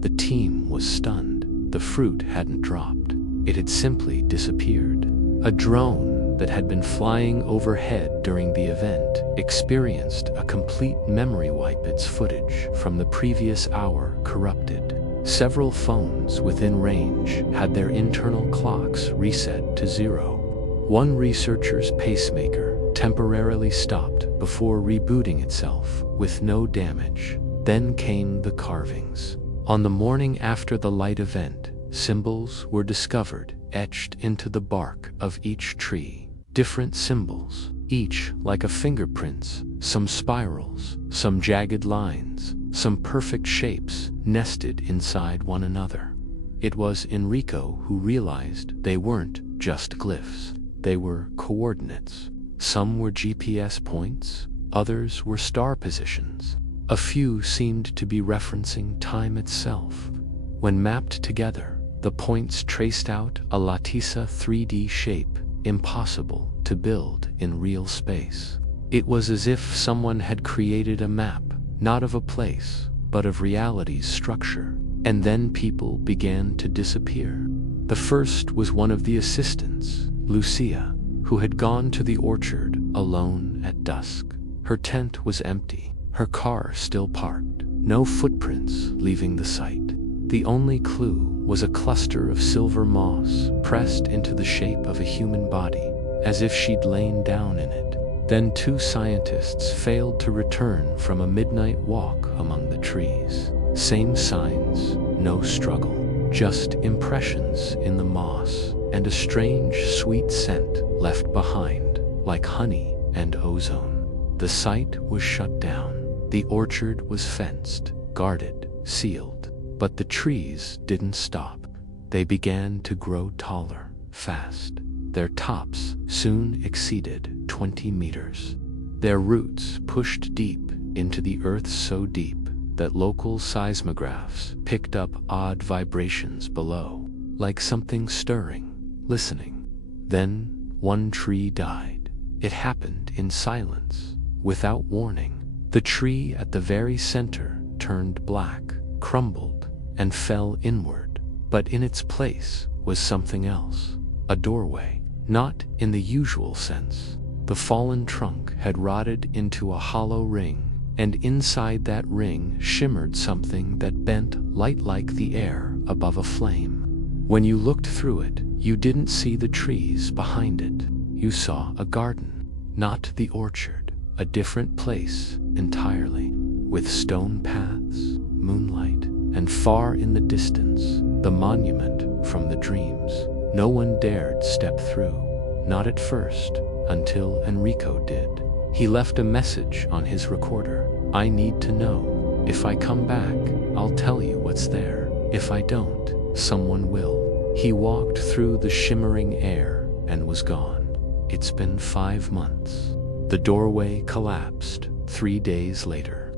The team was stunned. The fruit hadn't dropped. It had simply disappeared. A drone that had been flying overhead during the event experienced a complete memory wipe. Its footage from the previous hour corrupted. Several phones within range had their internal clocks reset to 0. One researcher's pacemaker temporarily stopped before rebooting itself with no damage. Then came the carvings. On the morning after the light event, symbols were discovered etched into the bark of each tree. Different symbols, each like a fingerprints, some spirals, some jagged lines, some perfect shapes nested inside one another. It was Enrico who realized they weren't just glyphs. They were coordinates. Some were GPS points, others were star positions. A few seemed to be referencing time itself. When mapped together, the points traced out a lattice 3D shape, impossible to build in real space. It was as if someone had created a map, not of a place, but of reality's structure. And then people began to disappear. The first was one of the assistants, Lucia, who had gone to the orchard alone at dusk. Her tent was empty, her car still parked, no footprints leaving the site. The only clue was a cluster of silver moss pressed into the shape of a human body, as if she'd lain down in it. Then 2 scientists failed to return from a midnight walk among the trees. Same signs, no struggle, just impressions in the moss and a strange sweet scent left behind, like honey and ozone. The site was shut down. The orchard was fenced, guarded, sealed. But the trees didn't stop. They began to grow taller, fast. Their tops soon exceeded 20 meters. Their roots pushed deep into the earth, so deep that local seismographs picked up odd vibrations below, like something stirring, listening. Then one tree died. It happened in silence, without warning. The tree at the very center turned black, crumbled, and fell inward. But in its place was something else, a doorway, not in the usual sense. The fallen trunk had rotted into a hollow ring, and inside that ring shimmered something that bent light like the air above a flame. When you looked through it, you didn't see the trees behind it. You saw a garden, not the orchard, a different place entirely, with stone paths, moonlight, and far in the distance, the monument from the dreams. No one dared step through, not at first, until Enrico did. He left a message on his recorder. "I need to know. If I come back, I'll tell you what's there. If I don't, someone will." He walked through the shimmering air and was gone. It's been 5 months. The doorway collapsed 3 days later.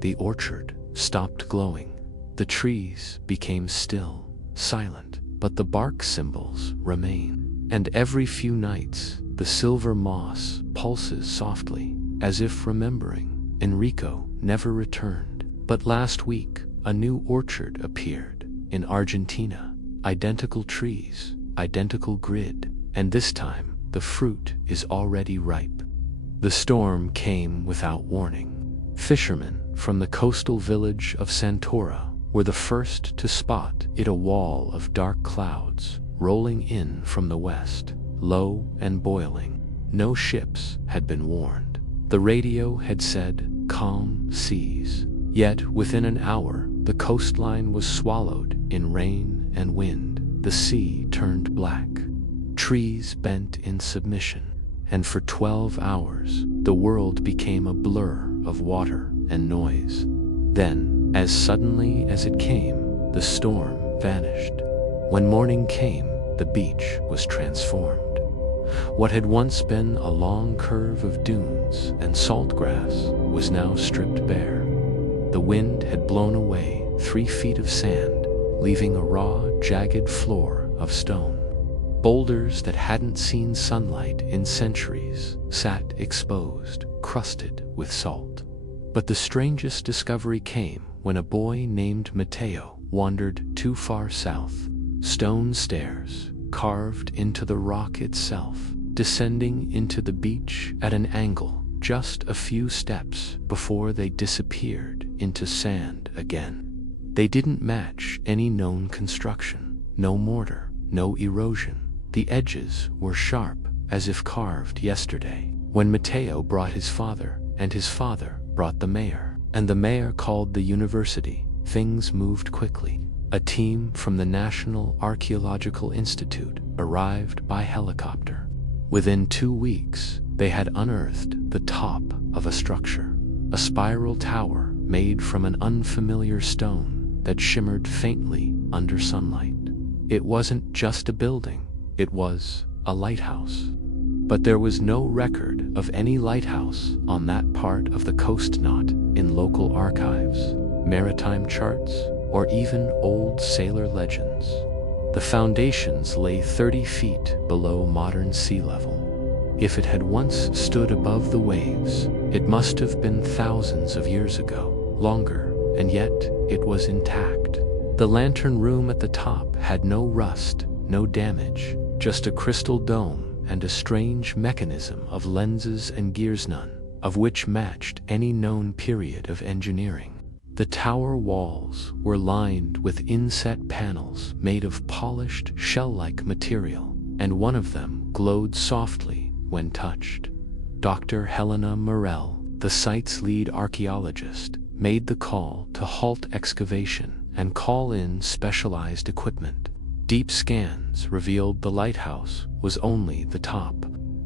The orchard stopped glowing. The trees became still, silent, but the bark symbols remain. And every few nights, the silver moss pulses softly, as if remembering. Enrico never returned. But last week, a new orchard appeared in Argentina. Identical trees, identical grid, and this time, the fruit is already ripe. The storm came without warning. Fishermen from the coastal village of Santora were the first to spot it, a wall of dark clouds rolling in from the west, low and boiling. No ships had been warned. The radio had said, "calm seas." Yet within an hour, the coastline was swallowed in rain and wind. The sea turned black. Trees bent in submission. And for 12 hours, the world became a blur of water and noise. Then, as suddenly as it came, the storm vanished. When morning came, the beach was transformed. What had once been a long curve of dunes and salt grass was now stripped bare. The wind had blown away 3 feet of sand, leaving a raw, jagged floor of stone. Boulders that hadn't seen sunlight in centuries sat exposed, crusted with salt. But the strangest discovery came when a boy named Matteo wandered too far south. Stone stairs, carved into the rock itself, descending into the beach at an angle just a few steps before they disappeared into sand again. They didn't match any known construction. No mortar, no erosion. The edges were sharp, as if carved yesterday. When Matteo brought his father, and his father brought the mayor, and the mayor called the university, things moved quickly. A team from the National Archaeological Institute arrived by helicopter. Within 2 weeks, they had unearthed the top of a structure, a spiral tower made from an unfamiliar stone that shimmered faintly under sunlight. It wasn't just a building, it was a lighthouse. But there was no record of any lighthouse on that part of the coast, not in local archives, maritime charts, or even old sailor legends. The foundations lay 30 feet below modern sea level. If it had once stood above the waves, it must have been thousands of years ago, longer, and yet it was intact. The lantern room at the top had no rust, no damage, just a crystal dome and a strange mechanism of lenses and gears, none of which matched any known period of engineering. The tower walls were lined with inset panels made of polished shell-like material, and one of them glowed softly when touched. Dr. Helena Morell, the site's lead archaeologist, made the call to halt excavation and call in specialized equipment. Deep scans revealed the lighthouse was only the top.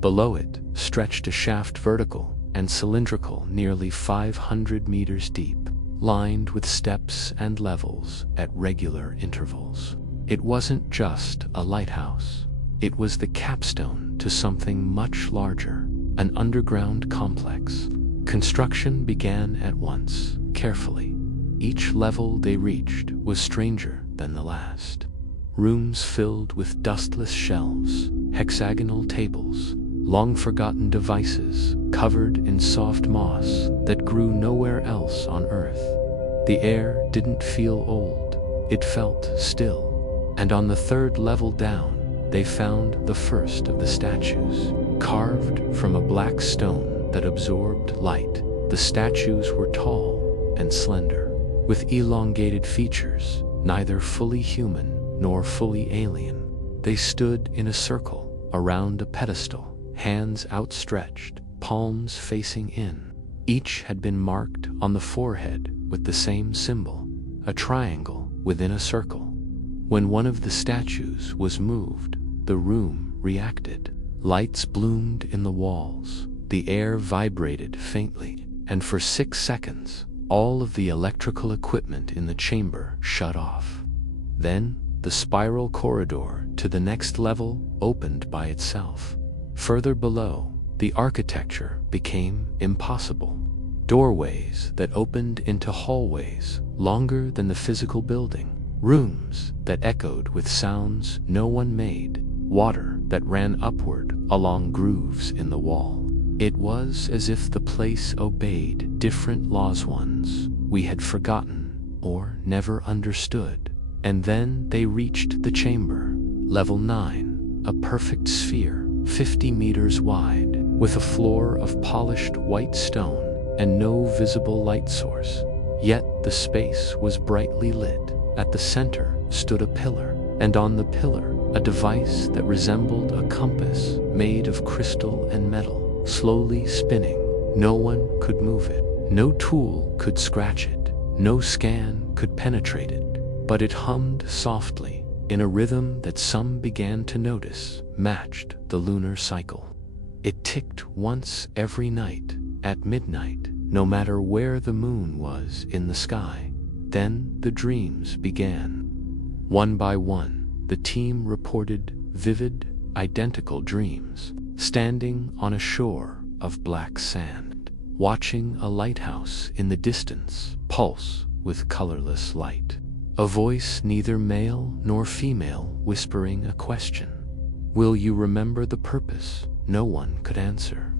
Below it stretched a shaft vertical and cylindrical, nearly 500 meters deep, lined with steps and levels at regular intervals. It wasn't just a lighthouse. It was the capstone to something much larger, an underground complex. Construction began at once, carefully. Each level they reached was stranger than the last. Rooms filled with dustless shelves, hexagonal tables, long-forgotten devices covered in soft moss that grew nowhere else on Earth. The air didn't feel old, it felt still. And on the third level down, they found the first of the statues, carved from a black stone that absorbed light. The statues were tall and slender, with elongated features, neither fully human nor fully alien. They stood in a circle around a pedestal, hands outstretched, palms facing in. Each had been marked on the forehead with the same symbol, a triangle within a circle. When one of the statues was moved, the room reacted. Lights bloomed in the walls, the air vibrated faintly, and for 6 seconds, all of the electrical equipment in the chamber shut off. Then, the spiral corridor to the next level opened by itself. Further below, the architecture became impossible. Doorways that opened into hallways longer than the physical building, rooms that echoed with sounds no one made, water that ran upward along grooves in the wall. It was as if the place obeyed different laws, ones we had forgotten or never understood. And then they reached the chamber, level 9, a perfect sphere, 50 meters wide, with a floor of polished white stone and no visible light source. Yet the space was brightly lit. At the center stood a pillar, and on the pillar, a device that resembled a compass made of crystal and metal, slowly spinning. No one could move it. No tool could scratch it. No scan could penetrate it. But it hummed softly, in a rhythm that some began to notice matched the lunar cycle. It ticked once every night, at midnight, no matter where the moon was in the sky. Then the dreams began. One by one, the team reported vivid, identical dreams, standing on a shore of black sand, watching a lighthouse in the distance pulse with colorless light. A voice neither male nor female whispering a question. Will you remember the purpose? No one could answer.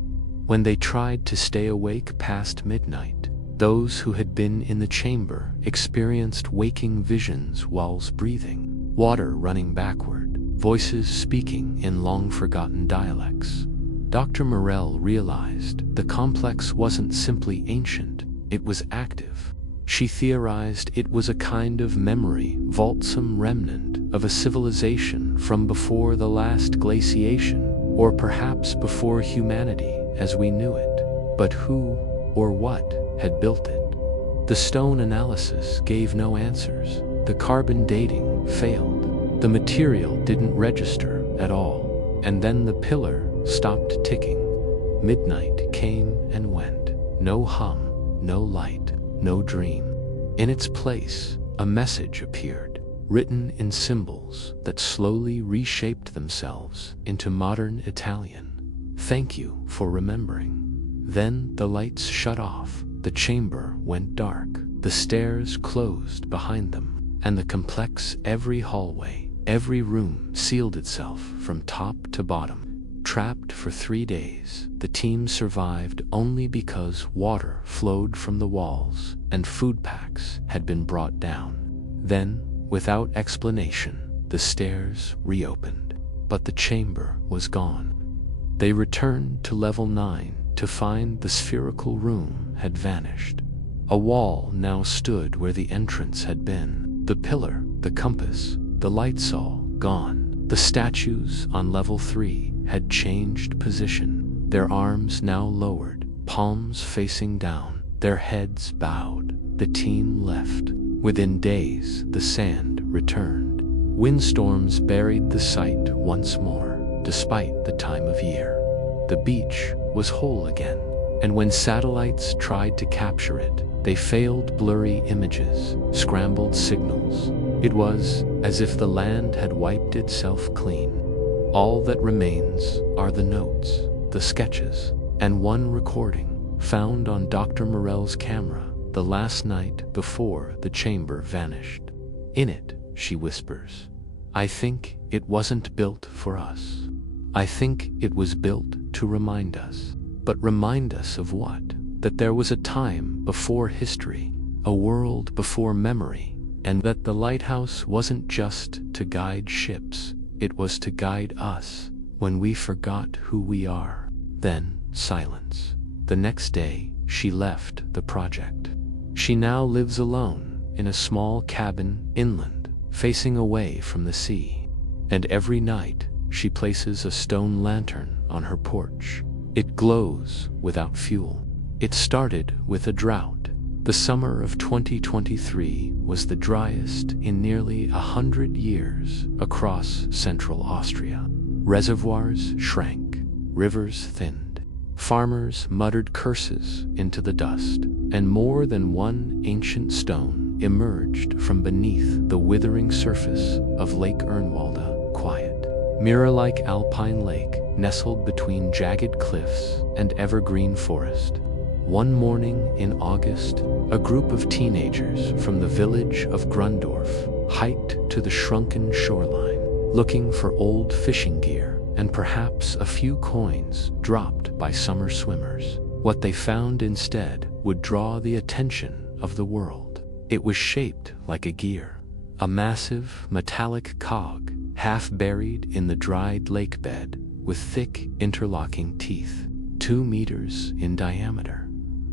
When they tried to stay awake past midnight, those who had been in the chamber experienced waking visions whilst breathing, water running backward, voices speaking in long-forgotten dialects. Dr. Morell realized the complex wasn't simply ancient, it was active. She theorized it was a kind of memory vault, some remnant of a civilization from before the last glaciation, or perhaps before humanity as we knew it. But who or what had built it? The stone analysis gave no answers. The carbon dating failed. The material didn't register at all. And then the pillar stopped ticking. Midnight came and went. No hum, no light, no dream. In its place, a message appeared, written in symbols that slowly reshaped themselves into modern Italian. "Thank you for remembering." Then the lights shut off, the chamber went dark, the stairs closed behind them, and the complex every hallway, every room sealed itself from top to bottom. Trapped for 3 days, the team survived only because water flowed from the walls and food packs had been brought down. Then, without explanation, the stairs reopened, but the chamber was gone. They returned to level 9 to find the spherical room had vanished. A wall now stood where the entrance had been. The pillar, the compass, the light saw, gone. The statues on level 3 had changed position, their arms now lowered, palms facing down, their heads bowed. The team left. Within days, the sand returned. Windstorms buried the site once more, despite the time of year. The beach was whole again, and when satellites tried to capture it, they failed. Blurry images, scrambled signals. It was as if the land had wiped itself clean. All that remains are the notes, the sketches, and one recording found on Dr. Morell's camera the last night before the chamber vanished. In it, she whispers, "I think it wasn't built for us. I think it was built to remind us." But remind us of what? That there was a time before history, a world before memory, and that the lighthouse wasn't just to guide ships, it was to guide us when we forgot who we are. Then, silence. The next day, she left the project. She now lives alone in a small cabin inland, facing away from the sea. And every night, she places a stone lantern on her porch. It glows without fuel. It started with a drought. The summer of 2023 was the driest in nearly 100 years across central Austria. Reservoirs shrank, rivers thinned. Farmers muttered curses into the dust, and more than one ancient stone emerged from beneath the withering surface of Lake Ernwalde, quiet. Mirror-like alpine lake nestled between jagged cliffs and evergreen forest. One morning in August, a group of teenagers from the village of Grundorf hiked to the shrunken shoreline, looking for old fishing gear and perhaps a few coins dropped by summer swimmers. What they found instead would draw the attention of the world. It was shaped like a gear, a massive metallic cog, half buried in the dried lake bed, with thick interlocking teeth, 2 meters in diameter.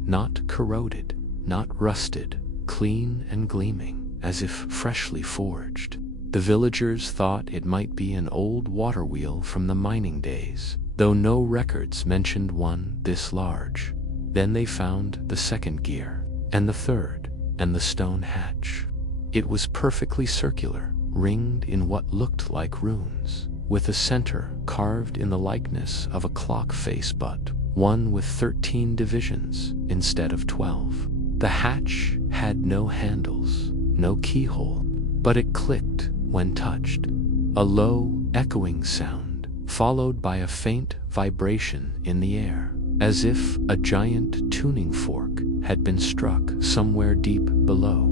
Not corroded, not rusted, clean and gleaming, as if freshly forged. The villagers thought it might be an old water wheel from the mining days, though no records mentioned one this large. Then they found the second gear, and the third, and the stone hatch. It was perfectly circular, ringed in what looked like runes, with a center carved in the likeness of a clock face, but one with 13 divisions instead of 12. The hatch had no handles, no keyhole, but it clicked when touched. A low, echoing sound, followed by a faint vibration in the air, as if a giant tuning fork had been struck somewhere deep below.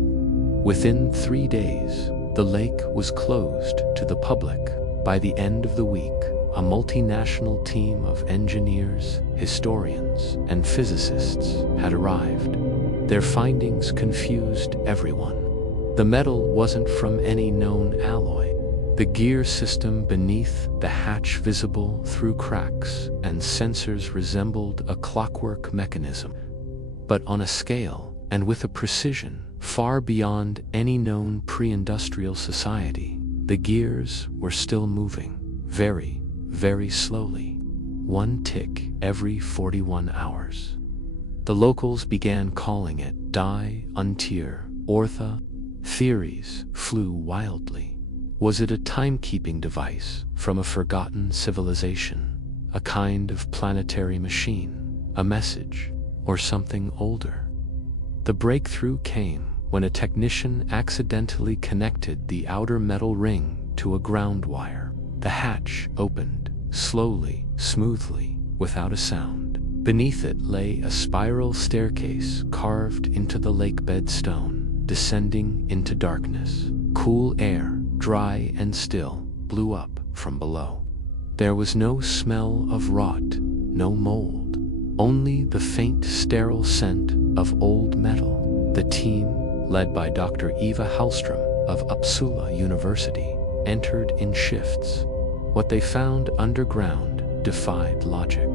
Within 3 days, the lake was closed to the public. By the end of the week, a multinational team of engineers, historians, and physicists had arrived. Their findings confused everyone. The metal wasn't from any known alloy. The gear system beneath the hatch visible through cracks and sensors resembled a clockwork mechanism, but on a scale and with a precision far beyond any known pre-industrial society. The gears were still moving, very, very slowly, one tick every 41 hours. The locals began calling it die, untier, ortha. Theories flew wildly. Was it a timekeeping device from a forgotten civilization, a kind of planetary machine, a message, or something older? The breakthrough came when a technician accidentally connected the outer metal ring to a ground wire. The hatch opened, slowly, smoothly, without a sound. Beneath it lay a spiral staircase carved into the lakebed stone, descending into darkness. Cool air, dry and still, blew up from below. There was no smell of rot, no mold, only the faint sterile scent of old metal. The team, led by Dr. Eva Hallström of Uppsala University, entered in shifts. What they found underground defied logic.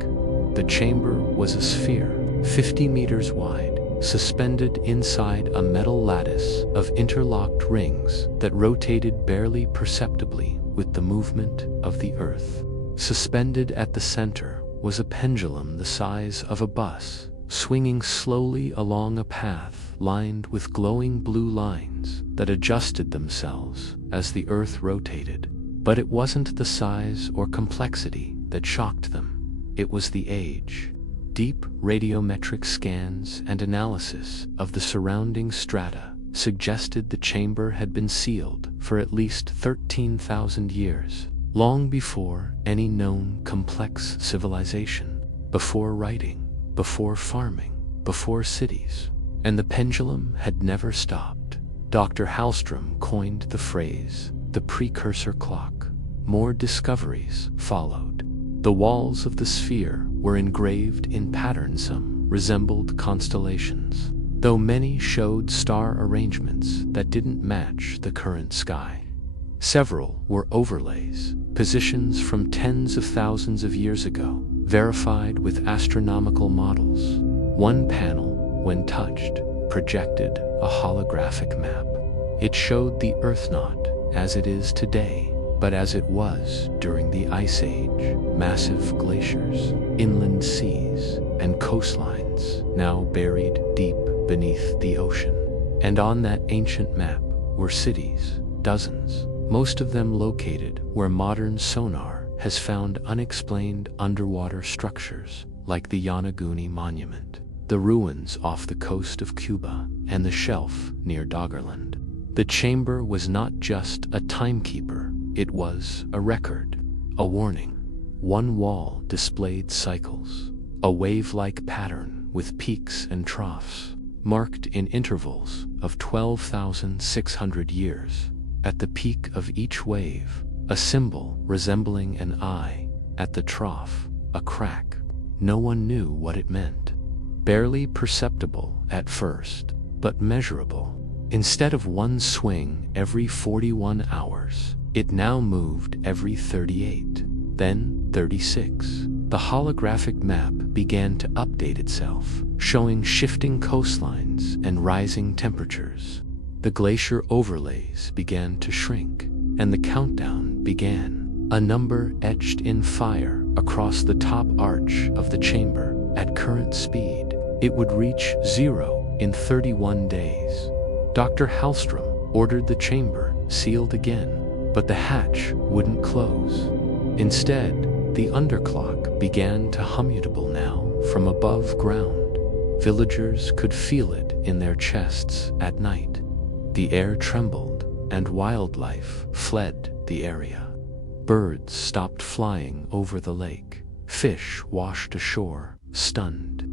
The chamber was a sphere, 50 meters wide, suspended inside a metal lattice of interlocked rings that rotated barely perceptibly with the movement of the earth. Suspended at the center was a pendulum the size of a bus, swinging slowly along a path lined with glowing blue lines that adjusted themselves as the earth rotated. But it wasn't the size or complexity that shocked them. It was the age. Deep radiometric scans and analysis of the surrounding strata suggested the chamber had been sealed for at least 13,000 years, long before any known complex civilization, before writing, before farming, before cities. And the pendulum had never stopped. Dr. Hallström coined the phrase, the precursor clock. More discoveries followed. The walls of the sphere were engraved in patterns some resembled constellations, though many showed star arrangements that didn't match the current sky. Several were overlays, positions from tens of thousands of years ago, verified with astronomical models. One panel, when touched, projected a holographic map. It showed the Earth not as it is today, but as it was during the Ice Age. Massive glaciers, inland seas, and coastlines now buried deep beneath the ocean. And on that ancient map were cities, dozens, most of them located where modern sonar has found unexplained underwater structures like the Yonaguni Monument, the ruins off the coast of Cuba, and the shelf near Doggerland. The chamber was not just a timekeeper, it was a record, a warning. One wall displayed cycles, a wave-like pattern with peaks and troughs, marked in intervals of 12,600 years. At the peak of each wave, a symbol resembling an eye. At the trough, a crack. No one knew what it meant. Barely perceptible at first, but measurable. Instead of one swing every 41 hours, it now moved every 38, then 36. The holographic map began to update itself, showing shifting coastlines and rising temperatures. The glacier overlays began to shrink, and the countdown began. A number etched in fire across the top arch of the chamber. At current speed, it would reach 0 in 31 days. Dr. Hallström ordered the chamber sealed again, but the hatch wouldn't close. Instead, the underclock began to hummutable now from above ground. Villagers could feel it in their chests at night. The air trembled, and wildlife fled the area. Birds stopped flying over the lake. Fish washed ashore, stunned.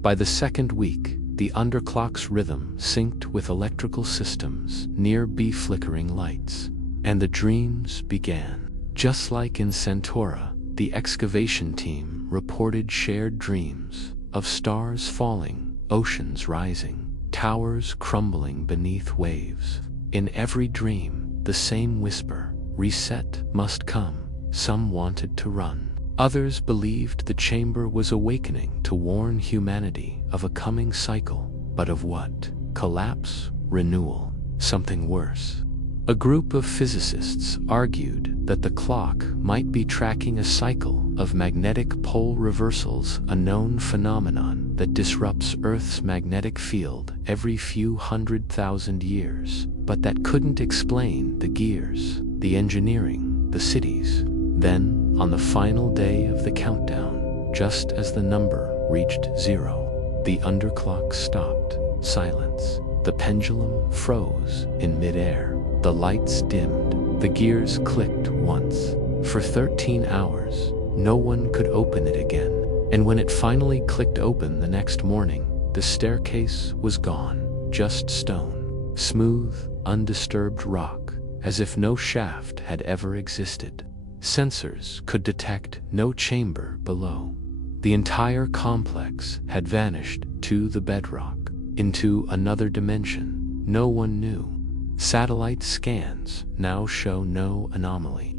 By the second week, the underclock's rhythm synced with electrical systems nearby flickering lights, and the dreams began. Just like in Centaura, the excavation team reported shared dreams of stars falling, oceans rising, towers crumbling beneath waves. In every dream, the same whisper, reset must come. Some wanted to run. Others believed the chamber was awakening to warn humanity of a coming cycle. But of what? Collapse? Renewal? Something worse? A group of physicists argued that the clock might be tracking a cycle of magnetic pole reversals, a known phenomenon that disrupts Earth's magnetic field every few 100,000 years, but that couldn't explain the gears, the engineering, the cities. Then, on the final day of the countdown, just as the number reached 0, the underclock stopped. Silence. The pendulum froze in midair. The lights dimmed. The gears clicked once. For 13 hours, no one could open it again. And when it finally clicked open the next morning, the staircase was gone. Just stone. Smooth, undisturbed rock, as if no shaft had ever existed. Sensors could detect no chamber below. The entire complex had vanished to the bedrock, into another dimension no one knew. Satellite scans now show no anomaly.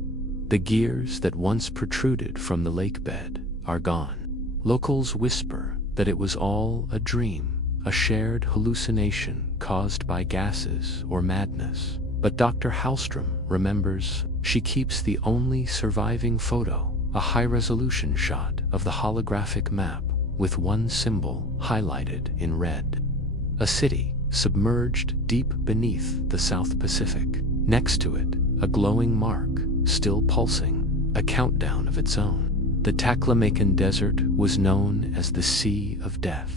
The gears that once protruded from the lake bed are gone. Locals whisper that it was all a dream, a shared hallucination caused by gases or madness. But Dr. Hallstrom remembers. She keeps the only surviving photo, a high-resolution shot of the holographic map with one symbol highlighted in red. A city submerged deep beneath the South Pacific. Next to it, a glowing mark, still pulsing, a countdown of its own. The Taklamakan Desert was known as the Sea of Death.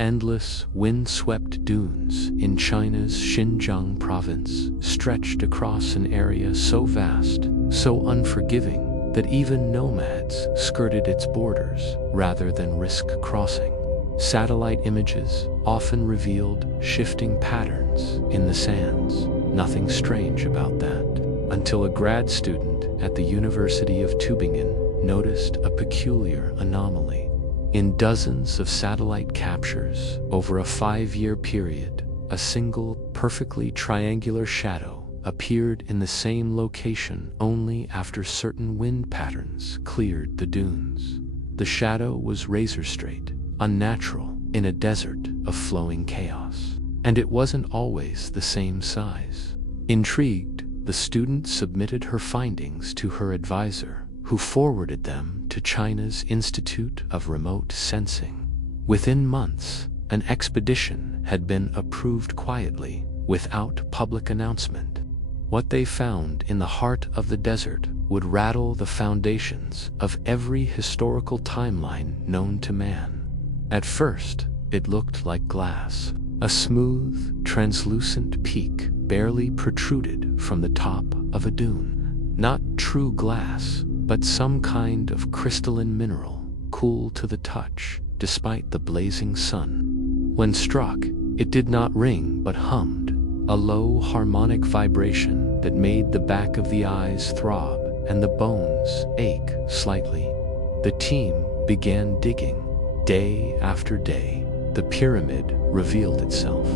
Endless, wind-swept dunes in China's Xinjiang province stretched across an area so vast, so unforgiving, that even nomads skirted its borders rather than risk crossing. Satellite images often revealed shifting patterns in the sands. Nothing strange about that, until a grad student at the University of Tübingen noticed a peculiar anomaly. In dozens of satellite captures over a 5-year period, a single, perfectly triangular shadow appeared in the same location only after certain wind patterns cleared the dunes. The shadow was razor-straight, unnatural, in a desert of flowing chaos. And it wasn't always the same size. Intrigued, the student submitted her findings to her advisor, who forwarded them to China's Institute of Remote Sensing. Within months, an expedition had been approved quietly, without public announcement. What they found in the heart of the desert would rattle the foundations of every historical timeline known to man. At first, it looked like glass. A smooth, translucent peak barely protruded from the top of a dune. Not true glass, but some kind of crystalline mineral, cool to the touch, despite the blazing sun. When struck, it did not ring but hummed, a low harmonic vibration that made the back of the eyes throb and the bones ache slightly. The team began digging. Day after day, the pyramid revealed itself.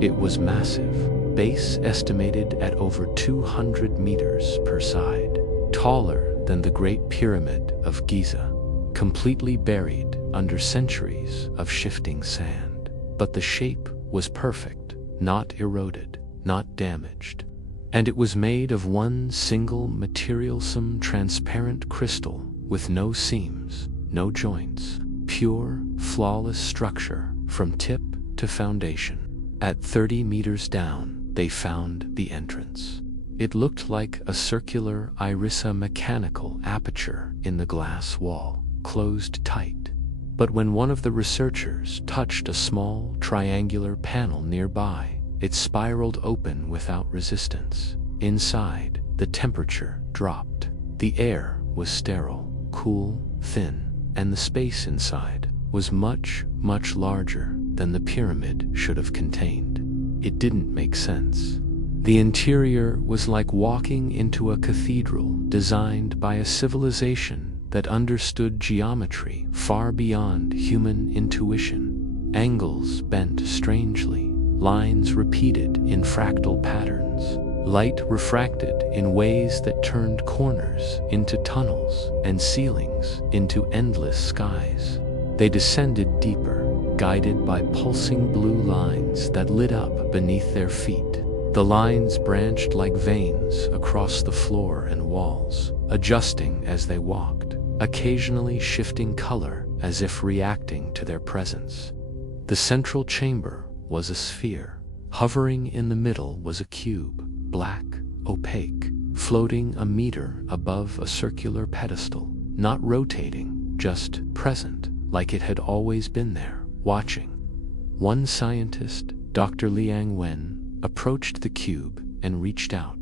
It was massive, base estimated at over 200 meters per side, taller than the Great Pyramid of Giza, completely buried under centuries of shifting sand. But the shape was perfect, not eroded, not damaged. And it was made of one single materialsome transparent crystal with no seams, no joints, pure, flawless structure from tip to foundation. At 30 meters down, they found the entrance. It looked like a circular Irisa mechanical aperture in the glass wall, closed tight. But when one of the researchers touched a small triangular panel nearby, it spiraled open without resistance. Inside, the temperature dropped. The air was sterile, cool, thin, and the space inside was much, much larger than the pyramid should have contained. It didn't make sense. The interior was like walking into a cathedral designed by a civilization that understood geometry far beyond human intuition. Angles bent strangely, lines repeated in fractal patterns, Light refracted in ways that turned corners into tunnels and ceilings into endless skies. They descended deeper, guided by pulsing blue lines that lit up beneath their feet. The lines branched like veins across the floor and walls, adjusting as they walked, occasionally shifting color as if reacting to their presence. The central chamber was a sphere. Hovering in the middle was a cube, black, opaque, floating a meter above a circular pedestal, not rotating, just present, like it had always been there, watching. One scientist, Dr. Liang Wen, approached the cube and reached out.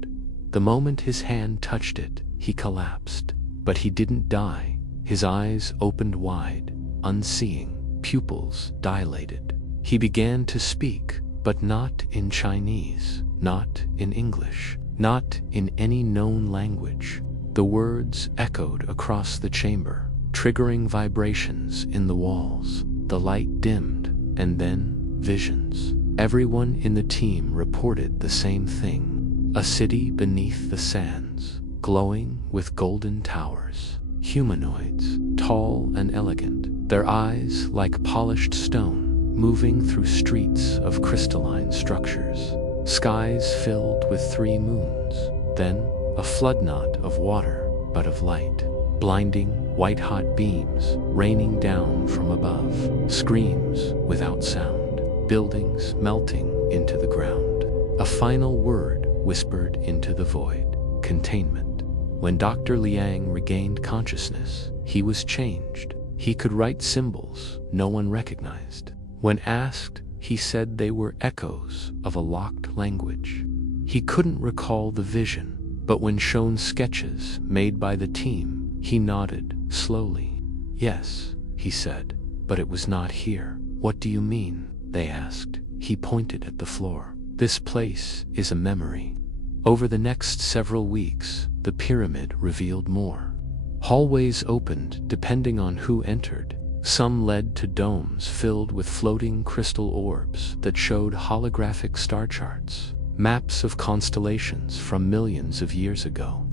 The moment his hand touched it, he collapsed. But he didn't die. His eyes opened wide, unseeing, pupils dilated. He began to speak, but not in Chinese, not in English, not in any known language. The words echoed across the chamber, triggering vibrations in the walls. The light dimmed, and then visions. Everyone in the team reported the same thing. A city beneath the sands, glowing with golden towers. Humanoids, tall and elegant, their eyes like polished stone, moving through streets of crystalline structures. Skies filled with 3 moons, then a floodknot of water, but of light. Blinding, white-hot beams raining down from above. Screams without sound. Buildings melting into the ground. A final word whispered into the void. Containment. When Dr. Liang regained consciousness, he was changed. He could write symbols no one recognized. When asked, he said they were echoes of a locked language. He couldn't recall the vision, but when shown sketches made by the team, he nodded slowly. "Yes," he said, "but it was not here." "What do you mean?" they asked. He pointed at the floor. "This place is a memory." Over the next several weeks, the pyramid revealed more. Hallways opened depending on who entered. Some led to domes filled with floating crystal orbs that showed holographic star charts, maps of constellations from millions of years ago.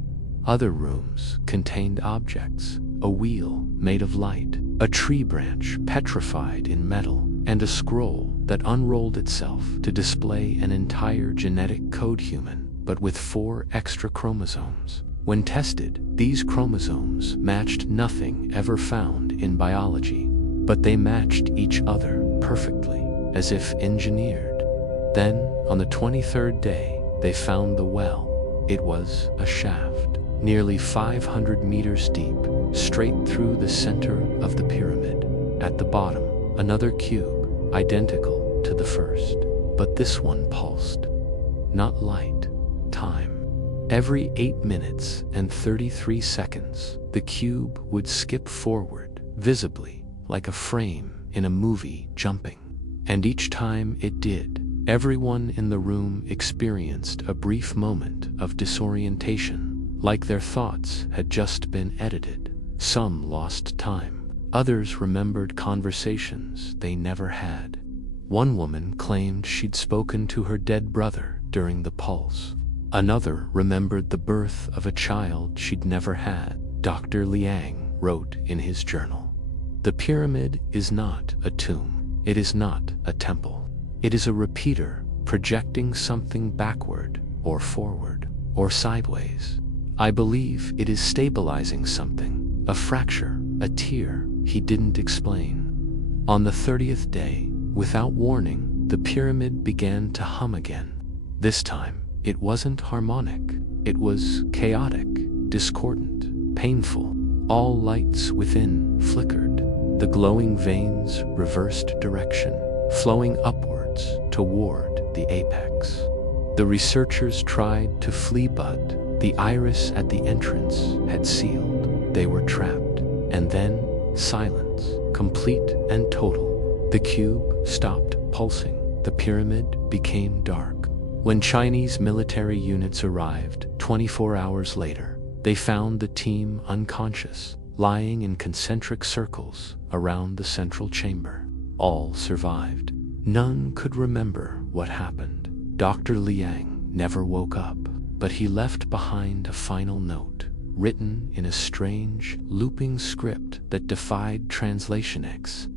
Other rooms contained objects, a wheel made of light, a tree branch petrified in metal, and a scroll that unrolled itself to display an entire genetic code human, but with 4 extra chromosomes. When tested, these chromosomes matched nothing ever found in biology, but they matched each other perfectly, as if engineered. Then, on the 23rd day, they found the well. It was a shaft, nearly 500 meters deep, straight through the center of the pyramid. At the bottom, another cube, identical to the first, but this one pulsed. Not light, time. Every 8 minutes and 33 seconds, the cube would skip forward, visibly, like a frame in a movie jumping. And each time it did, everyone in the room experienced a brief moment of disorientation, like their thoughts had just been edited. Some lost time. Others remembered conversations they never had. One woman claimed she'd spoken to her dead brother during the pulse. Another remembered the birth of a child she'd never had. Dr. Liang wrote in his journal, "The pyramid is not a tomb. It is not a temple. It is a repeater projecting something backward or forward or sideways. I believe it is stabilizing something, a fracture, a tear he didn't explain." On the 30th day, without warning, the pyramid began to hum again. This time, it wasn't harmonic. It was chaotic, discordant, painful. All lights within flickered. The glowing veins reversed direction, flowing upwards toward the apex. The researchers tried to flee, but the iris at the entrance had sealed. They were trapped. And then silence, complete and total. The cube stopped pulsing. The pyramid became dark. When Chinese military units arrived 24 hours later, they found the team unconscious, lying in concentric circles around the central chamber. All survived. None could remember what happened. Dr. Liang never woke up. but he left behind a final note, written in a strange, looping script that defied translation.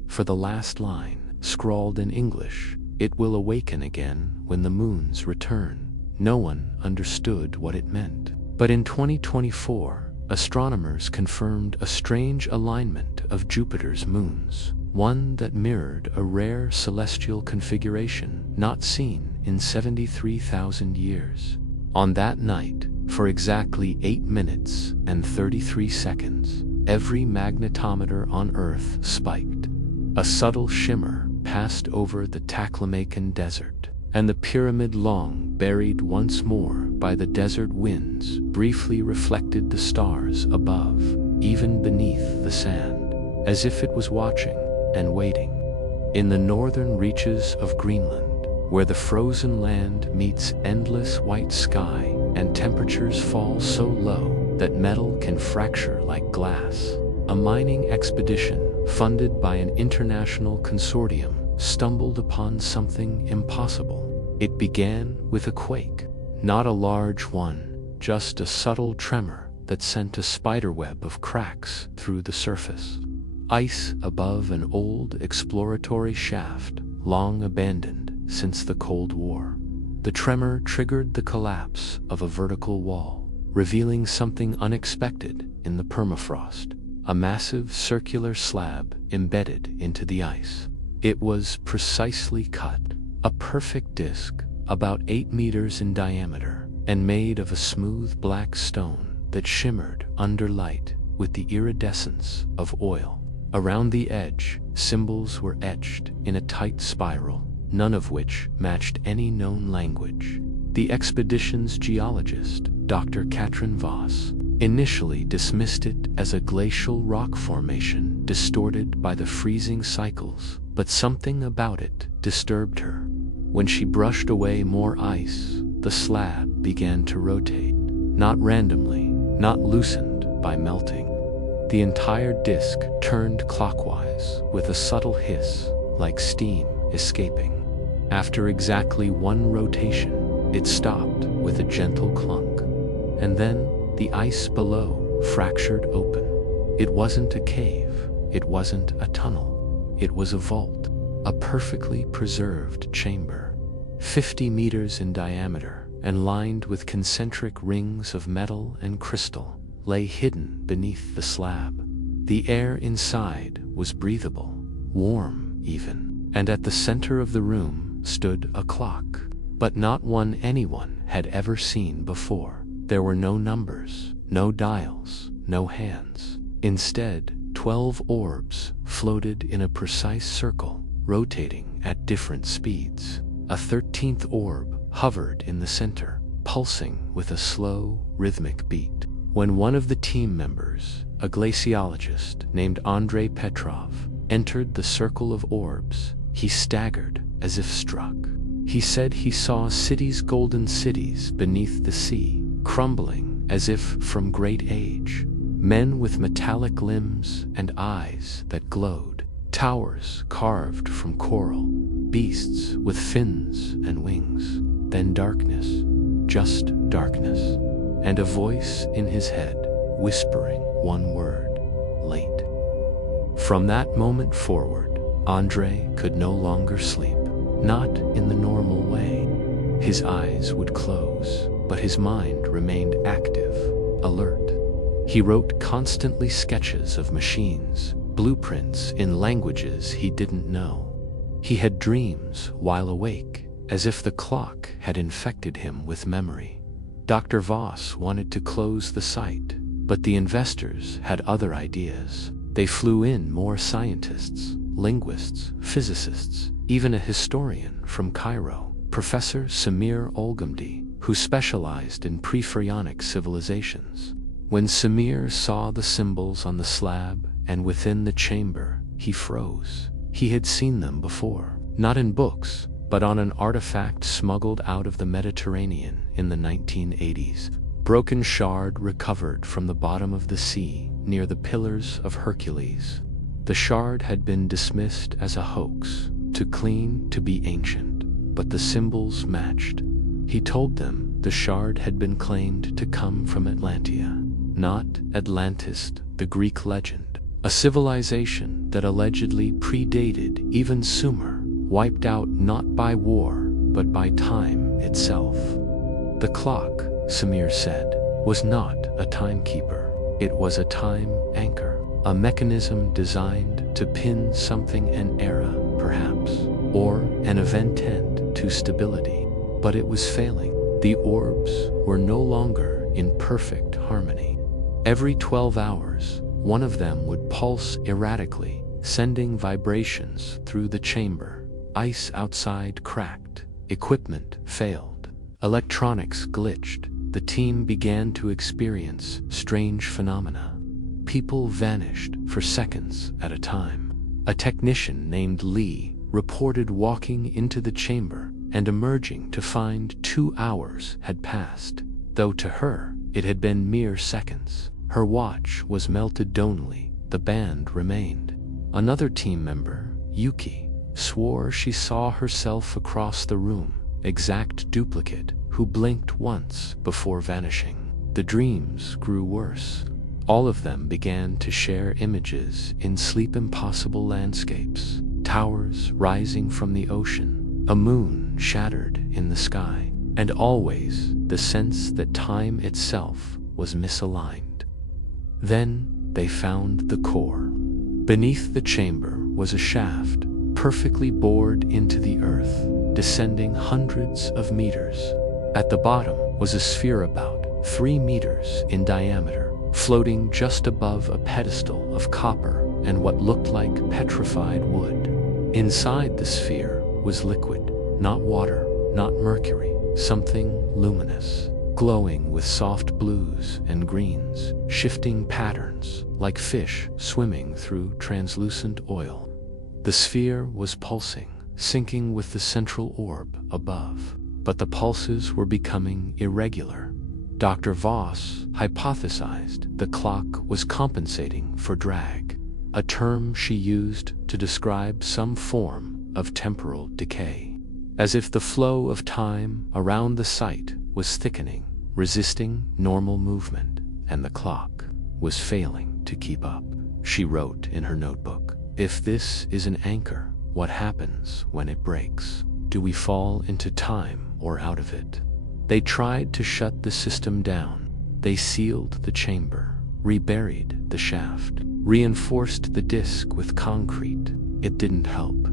For the last line, scrawled in English, "It will awaken again when the moons return." No one understood what it meant. But in 2024, astronomers confirmed a strange alignment of Jupiter's moons, one that mirrored a rare celestial configuration not seen in 73,000 years. On that night, for exactly 8 minutes and 33 seconds, every magnetometer on Earth spiked. A subtle shimmer passed over the Taklamakan Desert, and the pyramid, long buried once more by the desert winds, briefly reflected the stars above, even beneath the sand, as if it was watching and waiting. In the northern reaches of Greenland, where the frozen land meets endless white sky and temperatures fall so low that metal can fracture like glass, a mining expedition funded by an international consortium stumbled upon something impossible. It began with a quake, not a large one, just a subtle tremor that sent a spiderweb of cracks through the surface. Ice above an old exploratory shaft, long abandoned since the Cold War. The tremor triggered the collapse of a vertical wall, revealing something unexpected in the permafrost, a massive circular slab embedded into the ice. It was precisely cut, a perfect disc, about 8 meters in diameter, and made of a smooth black stone that shimmered under light with the iridescence of oil. Around the edge, symbols were etched in a tight spiral, none of which matched any known language. The expedition's geologist, Dr. Katrin Voss, initially dismissed it as a glacial rock formation distorted by the freezing cycles, but something about it disturbed her. When she brushed away more ice, the slab began to rotate, not randomly, not loosened by melting. The entire disk turned clockwise with a subtle hiss, like steam escaping. After exactly one rotation, it stopped with a gentle clunk. And then the ice below fractured open. It wasn't a cave, it wasn't a tunnel. It was a vault, a perfectly preserved chamber, 50 meters in diameter and lined with concentric rings of metal and crystal, lay hidden beneath the slab. The air inside was breathable, warm even, and at the center of the room stood a clock, but not one anyone had ever seen before. There were no numbers, no dials, no hands. Instead, 12 orbs floated in a precise circle, rotating at different speeds. A 13th orb hovered in the center, pulsing with a slow, rhythmic beat. When one of the team members, a glaciologist named Andrei Petrov, entered the circle of orbs, he staggered as if struck. He said he saw cities, golden cities beneath the sea, crumbling as if from great age. Men with metallic limbs and eyes that glowed, towers carved from coral, beasts with fins and wings. Then darkness, just darkness, and a voice in his head whispering one word: late. From that moment forward, Andrei could no longer sleep, not in the normal way. His eyes would close, but his mind remained active, alert. He wrote constantly sketches of machines, blueprints in languages he didn't know. He had dreams while awake, as if the clock had infected him with memory. Dr. Voss wanted to close the site, but the investors had other ideas. They flew in more scientists, linguists, physicists, even a historian from Cairo, Professor Samir Olgamdi, who specialized in pre-pharaonic civilizations. When Samir saw the symbols on the slab and within the chamber, he froze. He had seen them before, not in books, but on an artifact smuggled out of the Mediterranean in the 1980s. Broken shard recovered from the bottom of the sea near the Pillars of Hercules. The shard had been dismissed as a hoax, too clean to be ancient, but the symbols matched. He told them the shard had been claimed to come from Atlantia, not Atlantis, the Greek legend, a civilization that allegedly predated even Sumer, wiped out not by war, but by time itself. The clock, Samir said, was not a timekeeper. It was a time anchor, a mechanism designed to pin something, an era, perhaps, or an event end to stability. But it was failing. The orbs were no longer in perfect harmony. Every 12 hours, one of them would pulse erratically, sending vibrations through the chamber. Ice outside cracked. Equipment failed. Electronics glitched. The team began to experience strange phenomena. People vanished for seconds at a time. A technician named Lee reported walking into the chamber and emerging to find 2 hours had passed, though to her it had been mere seconds. Her watch was melted donely. The band remained. Another team member, Yuki, swore she saw herself across the room, exact duplicate, who blinked once before vanishing. The dreams grew worse. All of them began to share images in sleep impossible landscapes, towers rising from the ocean, a moon shattered in the sky, and always the sense that time itself was misaligned. Then they found the core. Beneath the chamber was a shaft, perfectly bored into the earth, descending hundreds of meters. At the bottom was a sphere about 3 meters in diameter, floating just above a pedestal of copper and what looked like petrified wood. Inside the sphere was liquid, not water, not mercury, something luminous, glowing with soft blues and greens, shifting patterns like fish swimming through translucent oil. The sphere was pulsing, syncing with the central orb above, but the pulses were becoming irregular. Dr. Voss hypothesized the clock was compensating for drag, a term she used to describe some form of temporal decay, as if the flow of time around the site was thickening, resisting normal movement, and the clock was failing to keep up. She wrote in her notebook, "If this is an anchor, what happens when it breaks? Do we fall into time or out of it?" They tried to shut the system down. They sealed the chamber, reburied the shaft, reinforced the disk with concrete. It didn't help.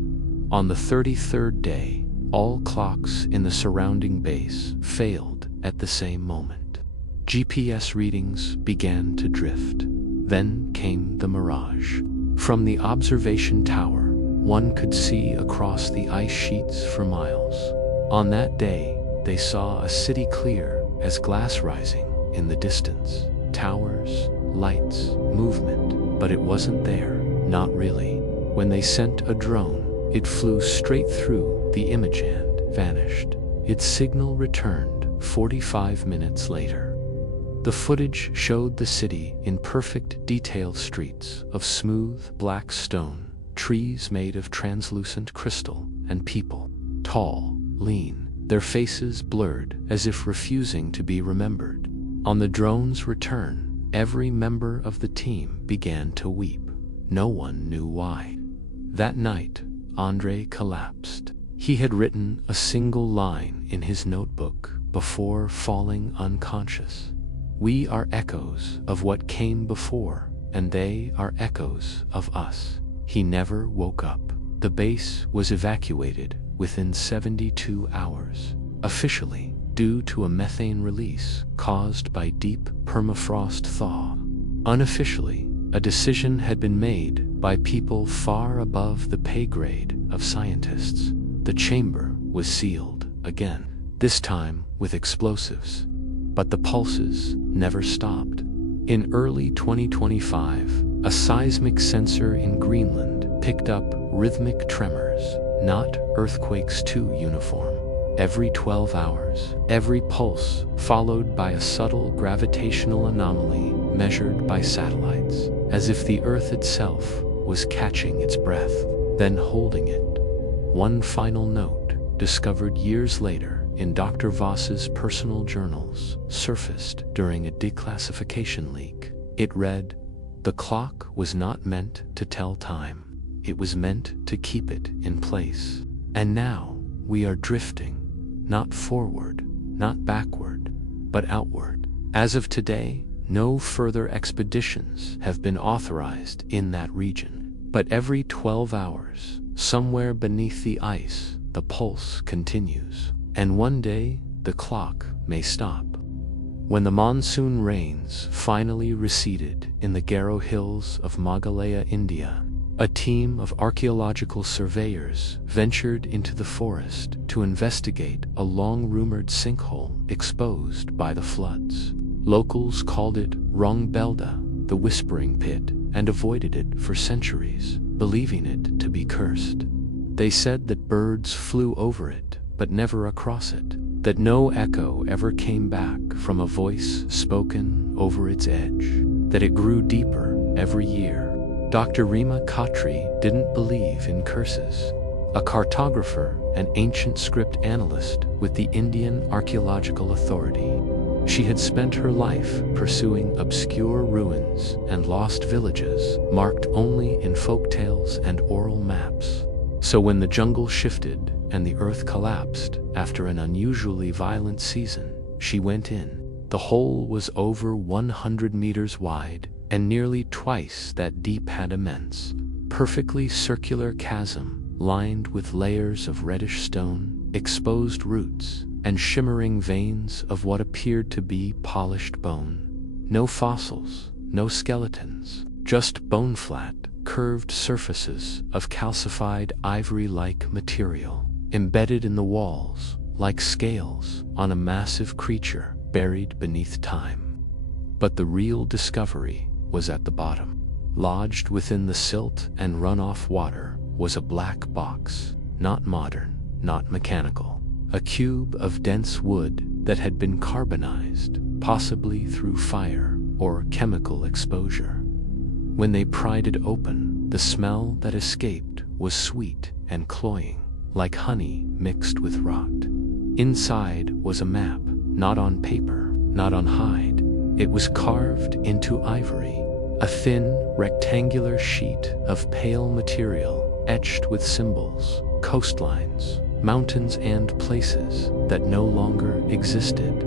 On the 33rd day, all clocks in the surrounding base failed at the same moment. GPS readings began to drift. Then came the mirage. From the observation tower, one could see across the ice sheets for miles. On that day, they saw a city clear as glass rising in the distance. Towers, lights, movement, but it wasn't there, not really. When they sent a drone, it flew straight through the image and vanished. Its signal returned 45 minutes later. The footage showed the city in perfect detail, streets of smooth black stone, trees made of translucent crystal, and people, tall, lean, their faces blurred as if refusing to be remembered. On the drone's return, every member of the team began to weep. No one knew why. That night, Andre collapsed. He had written a single line in his notebook before falling unconscious. "We are echoes of what came before, and they are echoes of us." He never woke up. The base was evacuated within 72 hours, officially due to a methane release caused by deep permafrost thaw. Unofficially, a decision had been made by people far above the pay grade of scientists. The chamber was sealed again, this time with explosives. But the pulses never stopped. In early 2025, a seismic sensor in Greenland picked up rhythmic tremors, not earthquakes too uniform. Every 12 hours, every pulse followed by a subtle gravitational anomaly measured by satellites, as if the Earth itself was catching its breath, then holding it. One final note, discovered years later, in Dr. Voss's personal journals surfaced during a declassification leak. It read, "The clock was not meant to tell time. It was meant to keep it in place. And now we are drifting, not forward, not backward, but outward. As of today, no further expeditions have been authorized in that region. But every 12 hours, somewhere beneath the ice, the pulse continues. And one day, the clock may stop." When the monsoon rains finally receded in the Garo Hills of Meghalaya, India, a team of archaeological surveyors ventured into the forest to investigate a long-rumored sinkhole exposed by the floods. Locals called it Rong Belda, the Whispering Pit, and avoided it for centuries, believing it to be cursed. They said that birds flew over it, but never across it, that no echo ever came back from a voice spoken over its edge, that it grew deeper every year. Dr. Rima Khatri didn't believe in curses. A cartographer and ancient script analyst with the Indian Archaeological Authority, she had spent her life pursuing obscure ruins and lost villages marked only in folktales and oral maps. So when the jungle shifted and the earth collapsed after an unusually violent season, she went in. The hole was over 100 meters wide and nearly twice that deep, had immense, perfectly circular chasm lined with layers of reddish stone, exposed roots, and shimmering veins of what appeared to be polished bone. No fossils, no skeletons, just bone-flat, curved surfaces of calcified ivory-like material, embedded in the walls like scales on a massive creature buried beneath time. But the real discovery was at the bottom. Lodged within the silt and runoff water was a black box, not modern, not mechanical, a cube of dense wood that had been carbonized, possibly through fire or chemical exposure. When they pried it open, the smell that escaped was sweet and cloying, like honey mixed with rot. Inside was a map, not on paper, not on hide. It was carved into ivory, a thin, rectangular sheet of pale material etched with symbols, coastlines, mountains, and places that no longer existed,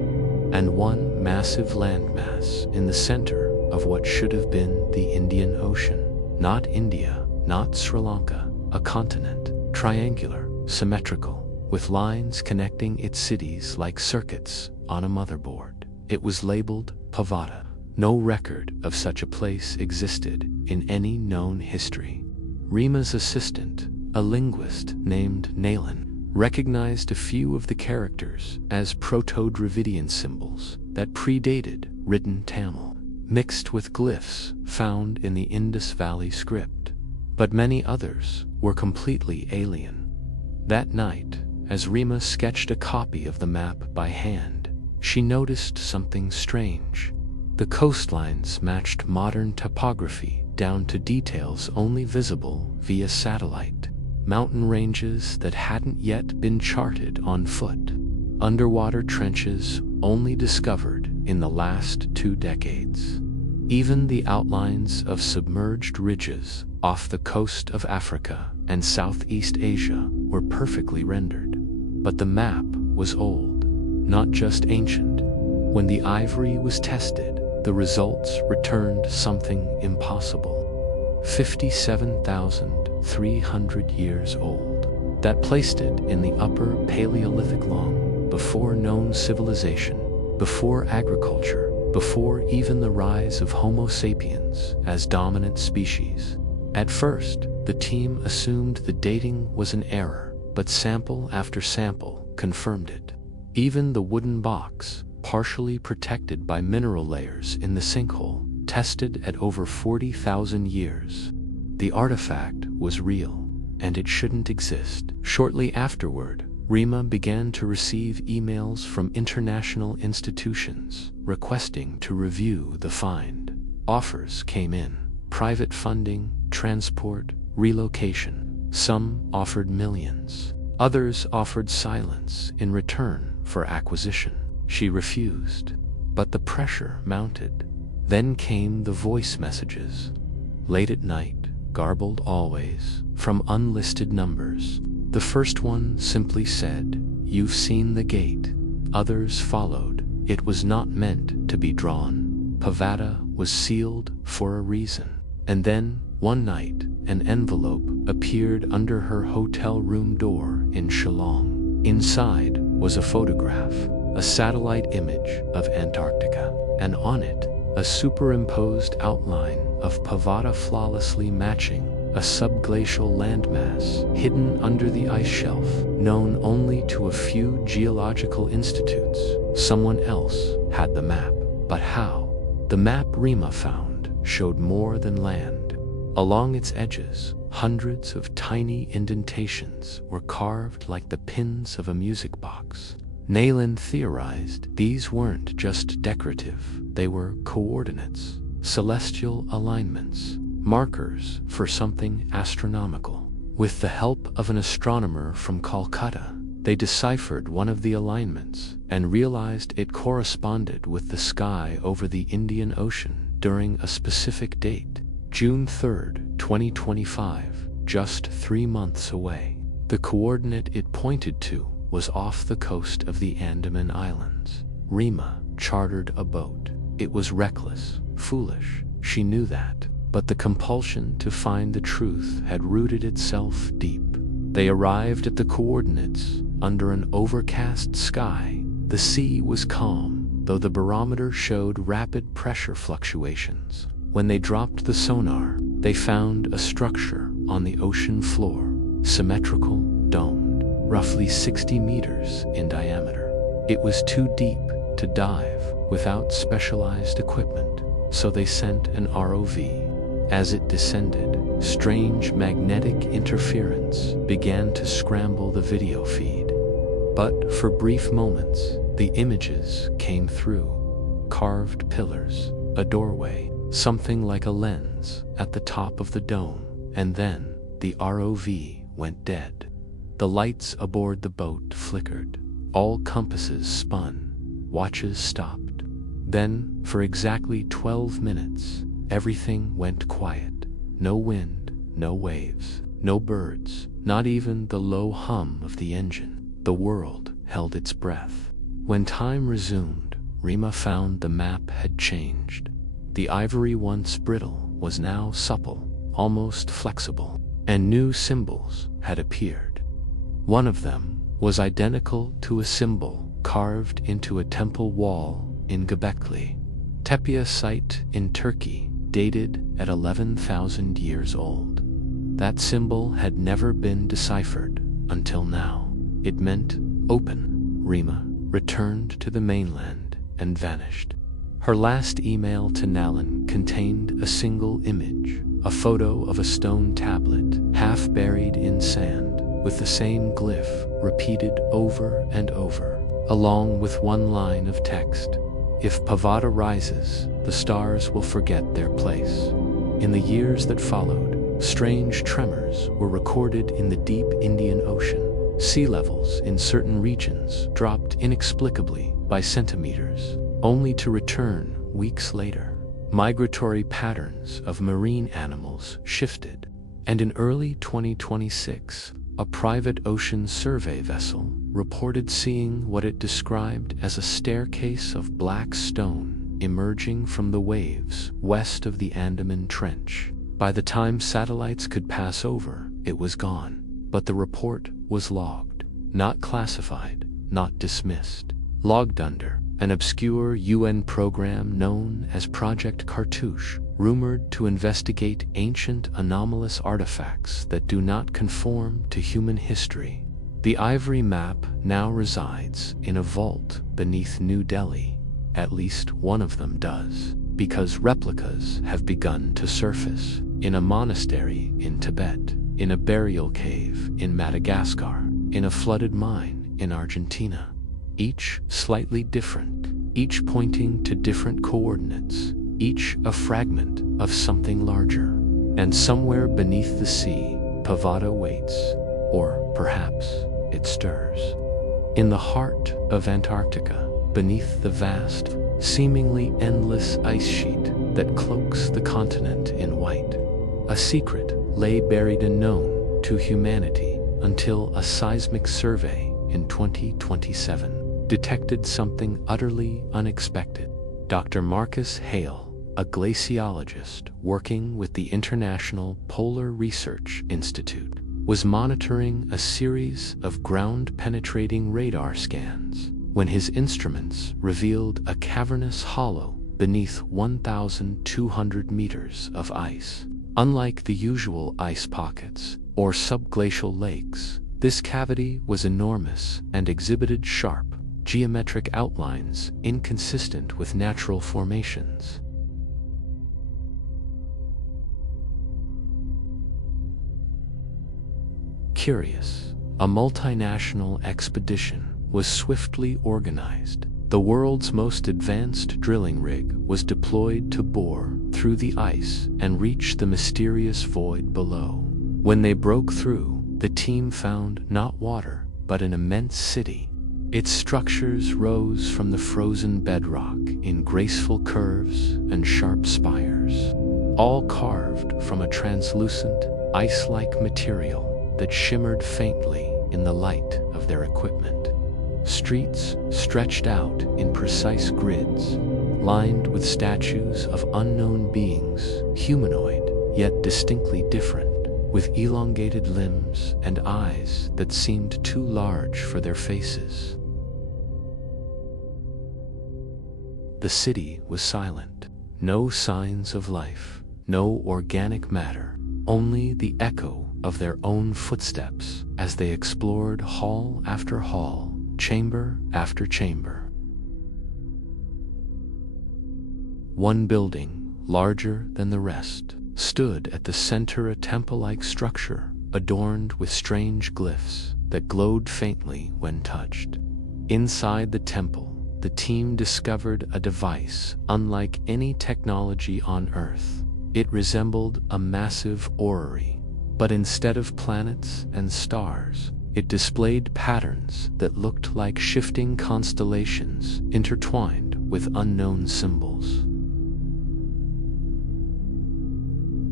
and one massive landmass in the center of what should have been the Indian Ocean. Not India, not Sri Lanka, a continent, triangular, symmetrical, with lines connecting its cities like circuits on a motherboard. It was labeled Pavada. No record of such a place existed in any known history. Rima's assistant, a linguist named Nalan, recognized a few of the characters as Proto-Dravidian symbols that predated written Tamil, mixed with glyphs found in the Indus Valley script. But many others were completely alien. That night, as Rima sketched a copy of the map by hand, she noticed something strange. The coastlines matched modern topography down to details only visible via satellite. Mountain ranges that hadn't yet been charted on foot. Underwater trenches only discovered in the last 2 decades. Even the outlines of submerged ridges off the coast of Africa and Southeast Asia were perfectly rendered. But the map was old, not just ancient. When the ivory was tested, the results returned something impossible. 57,300 years old. That placed it in the upper Paleolithic, long before known civilization, before agriculture, before even the rise of Homo sapiens as dominant species. At first, the team assumed the dating was an error, but sample after sample confirmed it. Even the wooden box, partially protected by mineral layers in the sinkhole, tested at over 40,000 years. The artifact was real, and it shouldn't exist. Shortly afterward, Rima began to receive emails from international institutions requesting to review the find. Offers came in: private funding, transport, relocation. Some offered millions. Others offered silence in return for acquisition. She refused, but the pressure mounted. Then came the voice messages. Late at night, garbled always, from unlisted numbers. The first one simply said, "You've seen the gate." Others followed. It was not meant to be drawn. Pavada was sealed for a reason. And then, one night, an envelope appeared under her hotel room door in Shillong. Inside was a photograph, a satellite image of Antarctica, and on it, a superimposed outline of Pavada flawlessly matching a subglacial landmass hidden under the ice shelf, known only to a few geological institutes. Someone else had the map, but how? The map Rima found showed more than land. Along its edges, hundreds of tiny indentations were carved like the pins of a music box. Nayland theorized these weren't just decorative, they were coordinates, celestial alignments, markers for something astronomical. With the help of an astronomer from Calcutta, they deciphered one of the alignments and realized it corresponded with the sky over the Indian Ocean during a specific date, June 3rd, 2025, just 3 months away. The coordinate it pointed to was off the coast of the Andaman Islands. Rima chartered a boat. It was reckless, foolish, she knew that, but the compulsion to find the truth had rooted itself deep. They arrived at the coordinates under an overcast sky. The sea was calm, though the barometer showed rapid pressure fluctuations. When they dropped the sonar, they found a structure on the ocean floor, symmetrical, domed, roughly 60 meters in diameter. It was too deep to dive without specialized equipment, so they sent an ROV. As it descended, strange magnetic interference began to scramble the video feed. But for brief moments, the images came through. Carved pillars, a doorway, something like a lens at the top of the dome, and then the ROV went dead. The lights aboard the boat flickered. All compasses spun. Watches stopped. Then, for exactly 12 minutes, everything went quiet. No wind, no waves, no birds, not even the low hum of the engine. The world held its breath. When time resumed, Rima found the map had changed. The ivory once brittle was now supple, almost flexible, and new symbols had appeared. One of them was identical to a symbol carved into a temple wall in Göbekli Tepe site in Turkey, dated at 11,000 years old. That symbol had never been deciphered until now. It meant open. Rima returned to the mainland and vanished. Her last email to Nalan contained a single image, a photo of a stone tablet half buried in sand, with the same glyph repeated over and over, along with one line of text: "If Pavada rises, the stars will forget their place." In the years that followed, strange tremors were recorded in the deep Indian Ocean. Sea levels in certain regions dropped inexplicably by centimeters, only to return weeks later. Migratory patterns of marine animals shifted, and in early 2026, a private ocean survey vessel reported seeing what it described as a staircase of black stone emerging from the waves west of the Andaman Trench. By the time satellites could pass over, it was gone, but the report was logged, not classified, not dismissed, logged under an obscure UN program known as Project Cartouche, rumored to investigate ancient anomalous artifacts that do not conform to human history. The ivory map now resides in a vault beneath New Delhi. At least one of them does, because replicas have begun to surface in a monastery in Tibet, in a burial cave in Madagascar, in a flooded mine in Argentina. Each slightly different, each pointing to different coordinates, each a fragment of something larger. And somewhere beneath the sea, Pavada waits, or perhaps it stirs. In the heart of Antarctica, beneath the vast, seemingly endless ice sheet that cloaks the continent in white, a secret lay buried unknown to humanity until a seismic survey in 2027 detected something utterly unexpected. Dr. Marcus Hale, a glaciologist working with the International Polar Research Institute, was monitoring a series of ground-penetrating radar scans when his instruments revealed a cavernous hollow beneath 1,200 meters of ice. Unlike the usual ice pockets or subglacial lakes, this cavity was enormous and exhibited sharp, geometric outlines inconsistent with natural formations. Curious, a multinational expedition was swiftly organized. The world's most advanced drilling rig was deployed to bore through the ice and reach the mysterious void below. When they broke through, the team found not water, but an immense city. Its structures rose from the frozen bedrock in graceful curves and sharp spires, all carved from a translucent, ice-like material that shimmered faintly in the light of their equipment. Streets stretched out in precise grids, lined with statues of unknown beings, humanoid, yet distinctly different, with elongated limbs and eyes that seemed too large for their faces. The city was silent. No signs of life, no organic matter, only the echo of their own footsteps as they explored hall after hall, chamber after chamber. One building, larger than the rest, stood at the center, a temple-like structure adorned with strange glyphs that glowed faintly when touched. Inside the temple, the team discovered a device unlike any technology on Earth. It resembled a massive orrery, but instead of planets and stars, it displayed patterns that looked like shifting constellations intertwined with unknown symbols.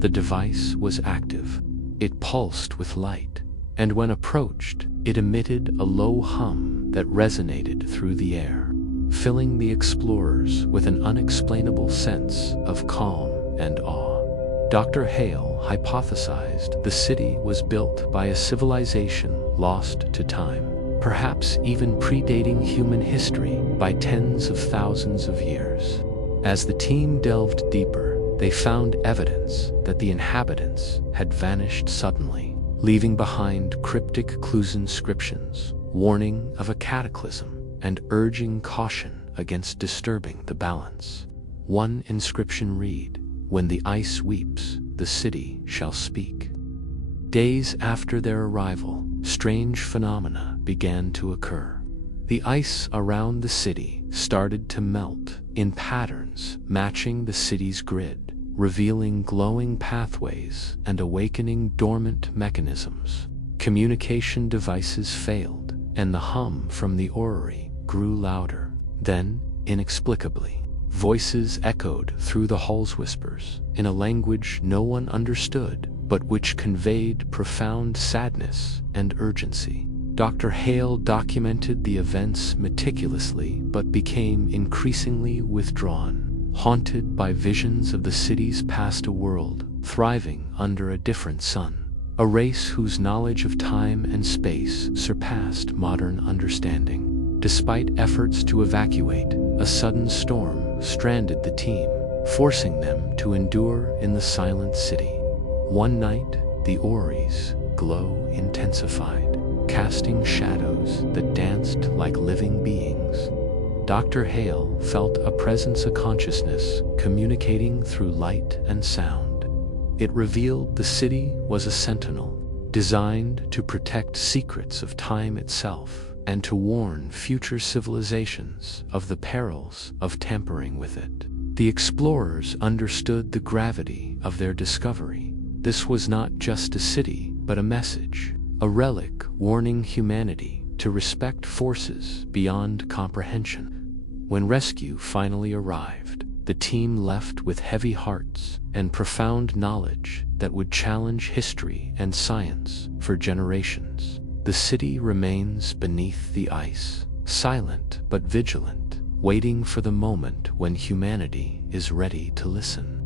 The device was active. It pulsed with light, and when approached, it emitted a low hum that resonated through the air, filling the explorers with an unexplainable sense of calm and awe. Dr. Hale hypothesized the city was built by a civilization lost to time, perhaps even predating human history by tens of thousands of years. As the team delved deeper, they found evidence that the inhabitants had vanished suddenly, leaving behind cryptic clues, inscriptions, warning of a cataclysm and urging caution against disturbing the balance. One inscription read, "When the ice weeps, the city shall speak." Days after their arrival, strange phenomena began to occur. The ice around the city started to melt in patterns matching the city's grid, revealing glowing pathways and awakening dormant mechanisms. Communication devices failed, and the hum from the orrery grew louder. Then, inexplicably, voices echoed through the hall's whispers in a language no one understood, but which conveyed profound sadness and urgency. Dr. Hale documented the events meticulously but became increasingly withdrawn, haunted by visions of the city's past, a world thriving under a different sun, a race whose knowledge of time and space surpassed modern understanding. Despite efforts to evacuate, a sudden storm stranded the team, forcing them to endure in the silent city. One night, the orrery's glow intensified, casting shadows that danced like living beings. Dr. Hale felt a presence, a consciousness communicating through light and sound. It revealed the city was a sentinel, designed to protect secrets of time itself and to warn future civilizations of the perils of tampering with it. The explorers understood the gravity of their discovery. This was not just a city, but a message, a relic warning humanity to respect forces beyond comprehension. When rescue finally arrived, the team left with heavy hearts and profound knowledge that would challenge history and science for generations. The city remains beneath the ice, silent but vigilant, waiting for the moment when humanity is ready to listen.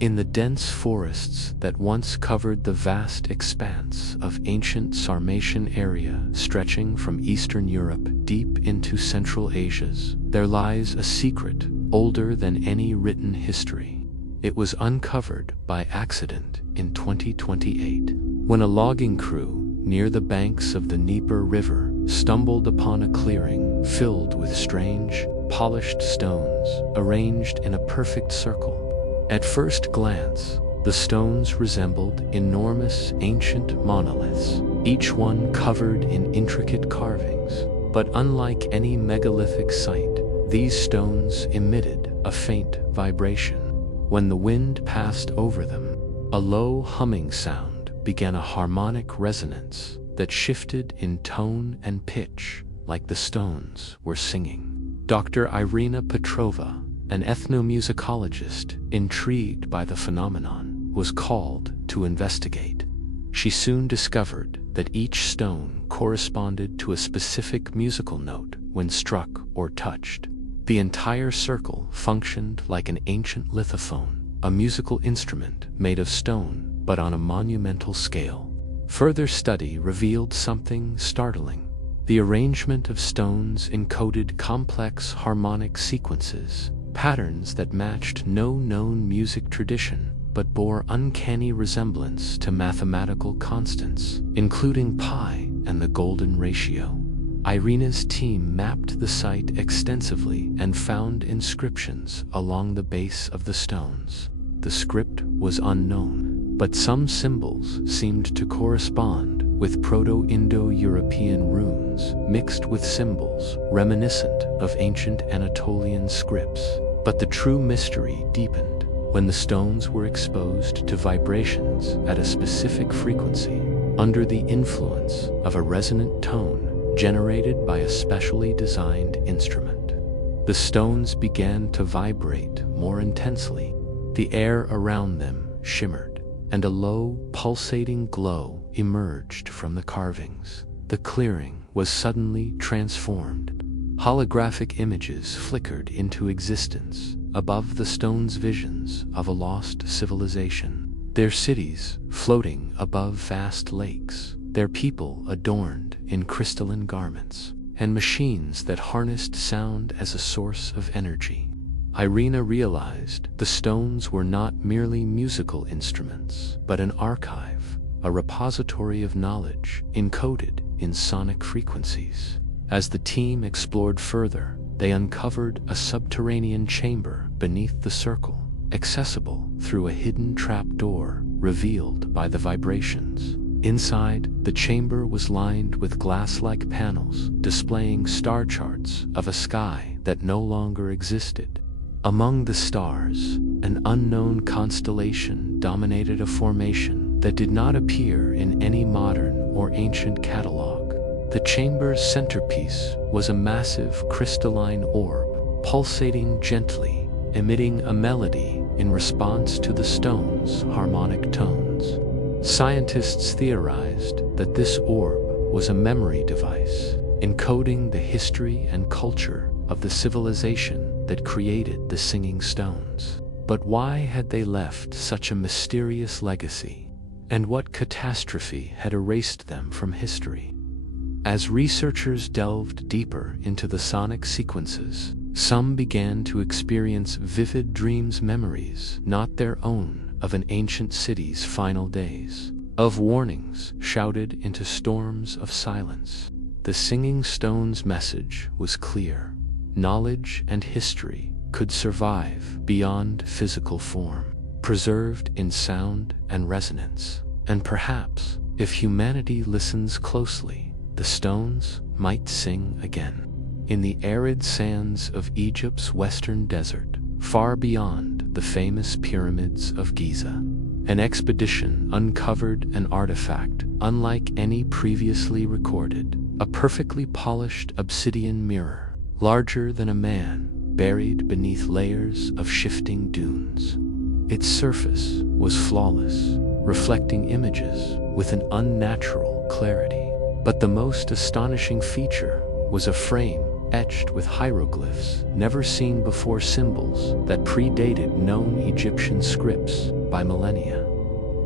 In the dense forests that once covered the vast expanse of ancient Sarmatian area stretching from Eastern Europe deep into Central Asia's, there lies a secret older than any written history. It was uncovered by accident in 2028, when a logging crew near the banks of the Dnieper River stumbled upon a clearing filled with strange, polished stones arranged in a perfect circle. At first glance, the stones resembled enormous ancient monoliths, each one covered in intricate carvings. But unlike any megalithic site, these stones emitted a faint vibration. When the wind passed over them, a low humming sound began, a harmonic resonance that shifted in tone and pitch like the stones were singing. Dr. Irina Petrova, an ethnomusicologist intrigued by the phenomenon, was called to investigate. She soon discovered that each stone corresponded to a specific musical note when struck or touched. The entire circle functioned like an ancient lithophone, a musical instrument made of stone but on a monumental scale. Further study revealed something startling. The arrangement of stones encoded complex harmonic sequences, patterns that matched no known music tradition but bore uncanny resemblance to mathematical constants, including pi and the golden ratio. Irina's team mapped the site extensively and found inscriptions along the base of the stones. The script was unknown, but some symbols seemed to correspond with Proto-Indo-European runes mixed with symbols reminiscent of ancient Anatolian scripts. But the true mystery deepened when the stones were exposed to vibrations at a specific frequency, under the influence of a resonant tone generated by a specially designed instrument. The stones began to vibrate more intensely. The air around them shimmered, and a low, pulsating glow emerged from the carvings. The clearing was suddenly transformed. Holographic images flickered into existence above the stones, visions of a lost civilization. Their cities floating above vast lakes, their people adorned in crystalline garments, and machines that harnessed sound as a source of energy. Irina realized the stones were not merely musical instruments, but an archive, a repository of knowledge encoded in sonic frequencies. As the team explored further, they uncovered a subterranean chamber beneath the circle, accessible through a hidden trapdoor revealed by the vibrations. Inside, the chamber was lined with glass-like panels displaying star charts of a sky that no longer existed. Among the stars, an unknown constellation dominated a formation that did not appear in any modern or ancient catalog. The chamber's centerpiece was a massive crystalline orb, pulsating gently, emitting a melody in response to the stone's harmonic tones. Scientists theorized that this orb was a memory device, encoding the history and culture of the civilization that created the singing stones. But why had they left such a mysterious legacy? And what catastrophe had erased them from history? As researchers delved deeper into the sonic sequences, some began to experience vivid dreams, memories not their own, of an ancient city's final days, of warnings shouted into storms of silence. The singing stone's message was clear. Knowledge and history could survive beyond physical form, preserved in sound and resonance. And perhaps, if humanity listens closely, the stones might sing again. In the arid sands of Egypt's western desert, far beyond the famous pyramids of Giza, an expedition uncovered an artifact unlike any previously recorded, a perfectly polished obsidian mirror, larger than a man, buried beneath layers of shifting dunes. Its surface was flawless, reflecting images with an unnatural clarity. But the most astonishing feature was a frame etched with hieroglyphs never seen before, symbols that predated known Egyptian scripts by millennia.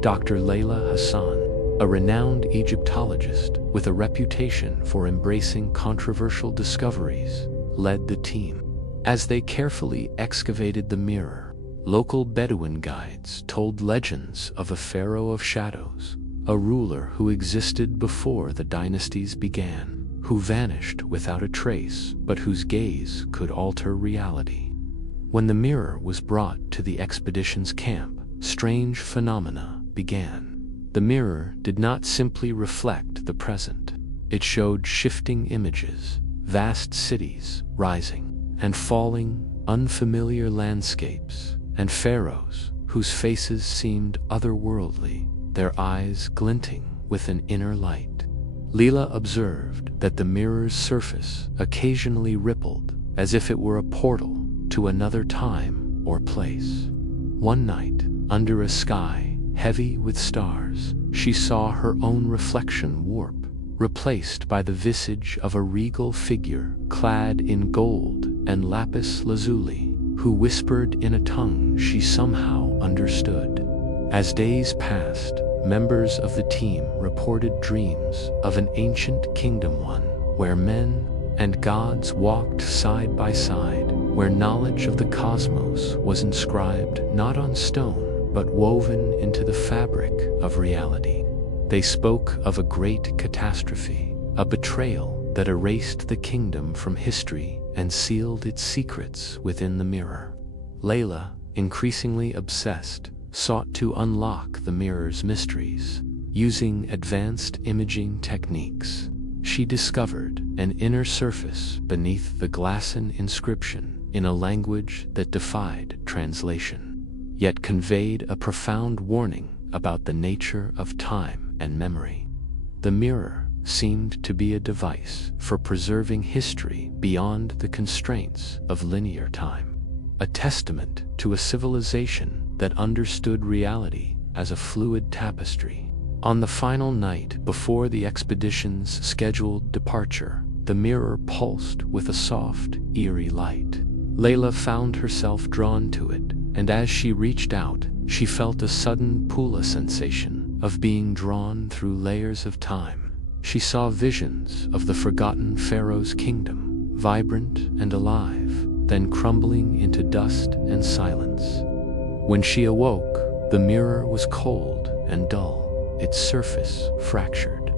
Dr. Layla Hassan, a renowned Egyptologist with a reputation for embracing controversial discoveries, led the team. As they carefully excavated the mirror, local Bedouin guides told legends of a pharaoh of shadows, a ruler who existed before the dynasties began, who vanished without a trace but whose gaze could alter reality. When the mirror was brought to the expedition's camp, strange phenomena began. The mirror did not simply reflect the present. It showed shifting images, vast cities rising and falling, unfamiliar landscapes, and pharaohs whose faces seemed otherworldly, their eyes glinting with an inner light. Leela observed that the mirror's surface occasionally rippled, as if it were a portal to another time or place. One night, under a sky heavy with stars, she saw her own reflection warp, replaced by the visage of a regal figure clad in gold and lapis lazuli, who whispered in a tongue she somehow understood. As days passed, members of the team reported dreams of an ancient kingdom, one where men and gods walked side by side, where knowledge of the cosmos was inscribed not on stone but woven into the fabric of reality. They spoke of a great catastrophe, a betrayal that erased the kingdom from history and sealed its secrets within the mirror. Layla, increasingly obsessed, sought to unlock the mirror's mysteries. Using advanced imaging techniques, she discovered an inner surface beneath the glassen inscription in a language that defied translation, yet conveyed a profound warning about the nature of time and memory. The mirror seemed to be a device for preserving history beyond the constraints of linear time, a testament to a civilization that understood reality as a fluid tapestry. On the final night before the expedition's scheduled departure, the mirror pulsed with a soft, eerie light. Layla found herself drawn to it, and as she reached out, she felt a sudden pull sensation of being drawn through layers of time. She saw visions of the forgotten pharaoh's kingdom, vibrant and alive, then crumbling into dust and silence. When she awoke, the mirror was cold and dull, its surface fractured.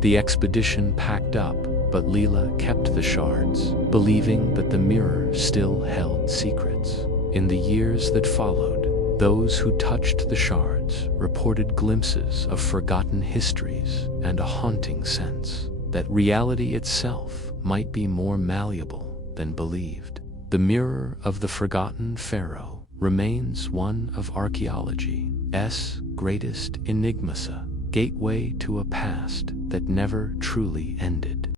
The expedition packed up, but Leela kept the shards, believing that the mirror still held secrets. In the years that followed, those who touched the shards reported glimpses of forgotten histories and a haunting sense that reality itself might be more malleable than believed. The mirror of the forgotten pharaoh remains one of archaeology's greatest enigmas, a gateway to a past that never truly ended.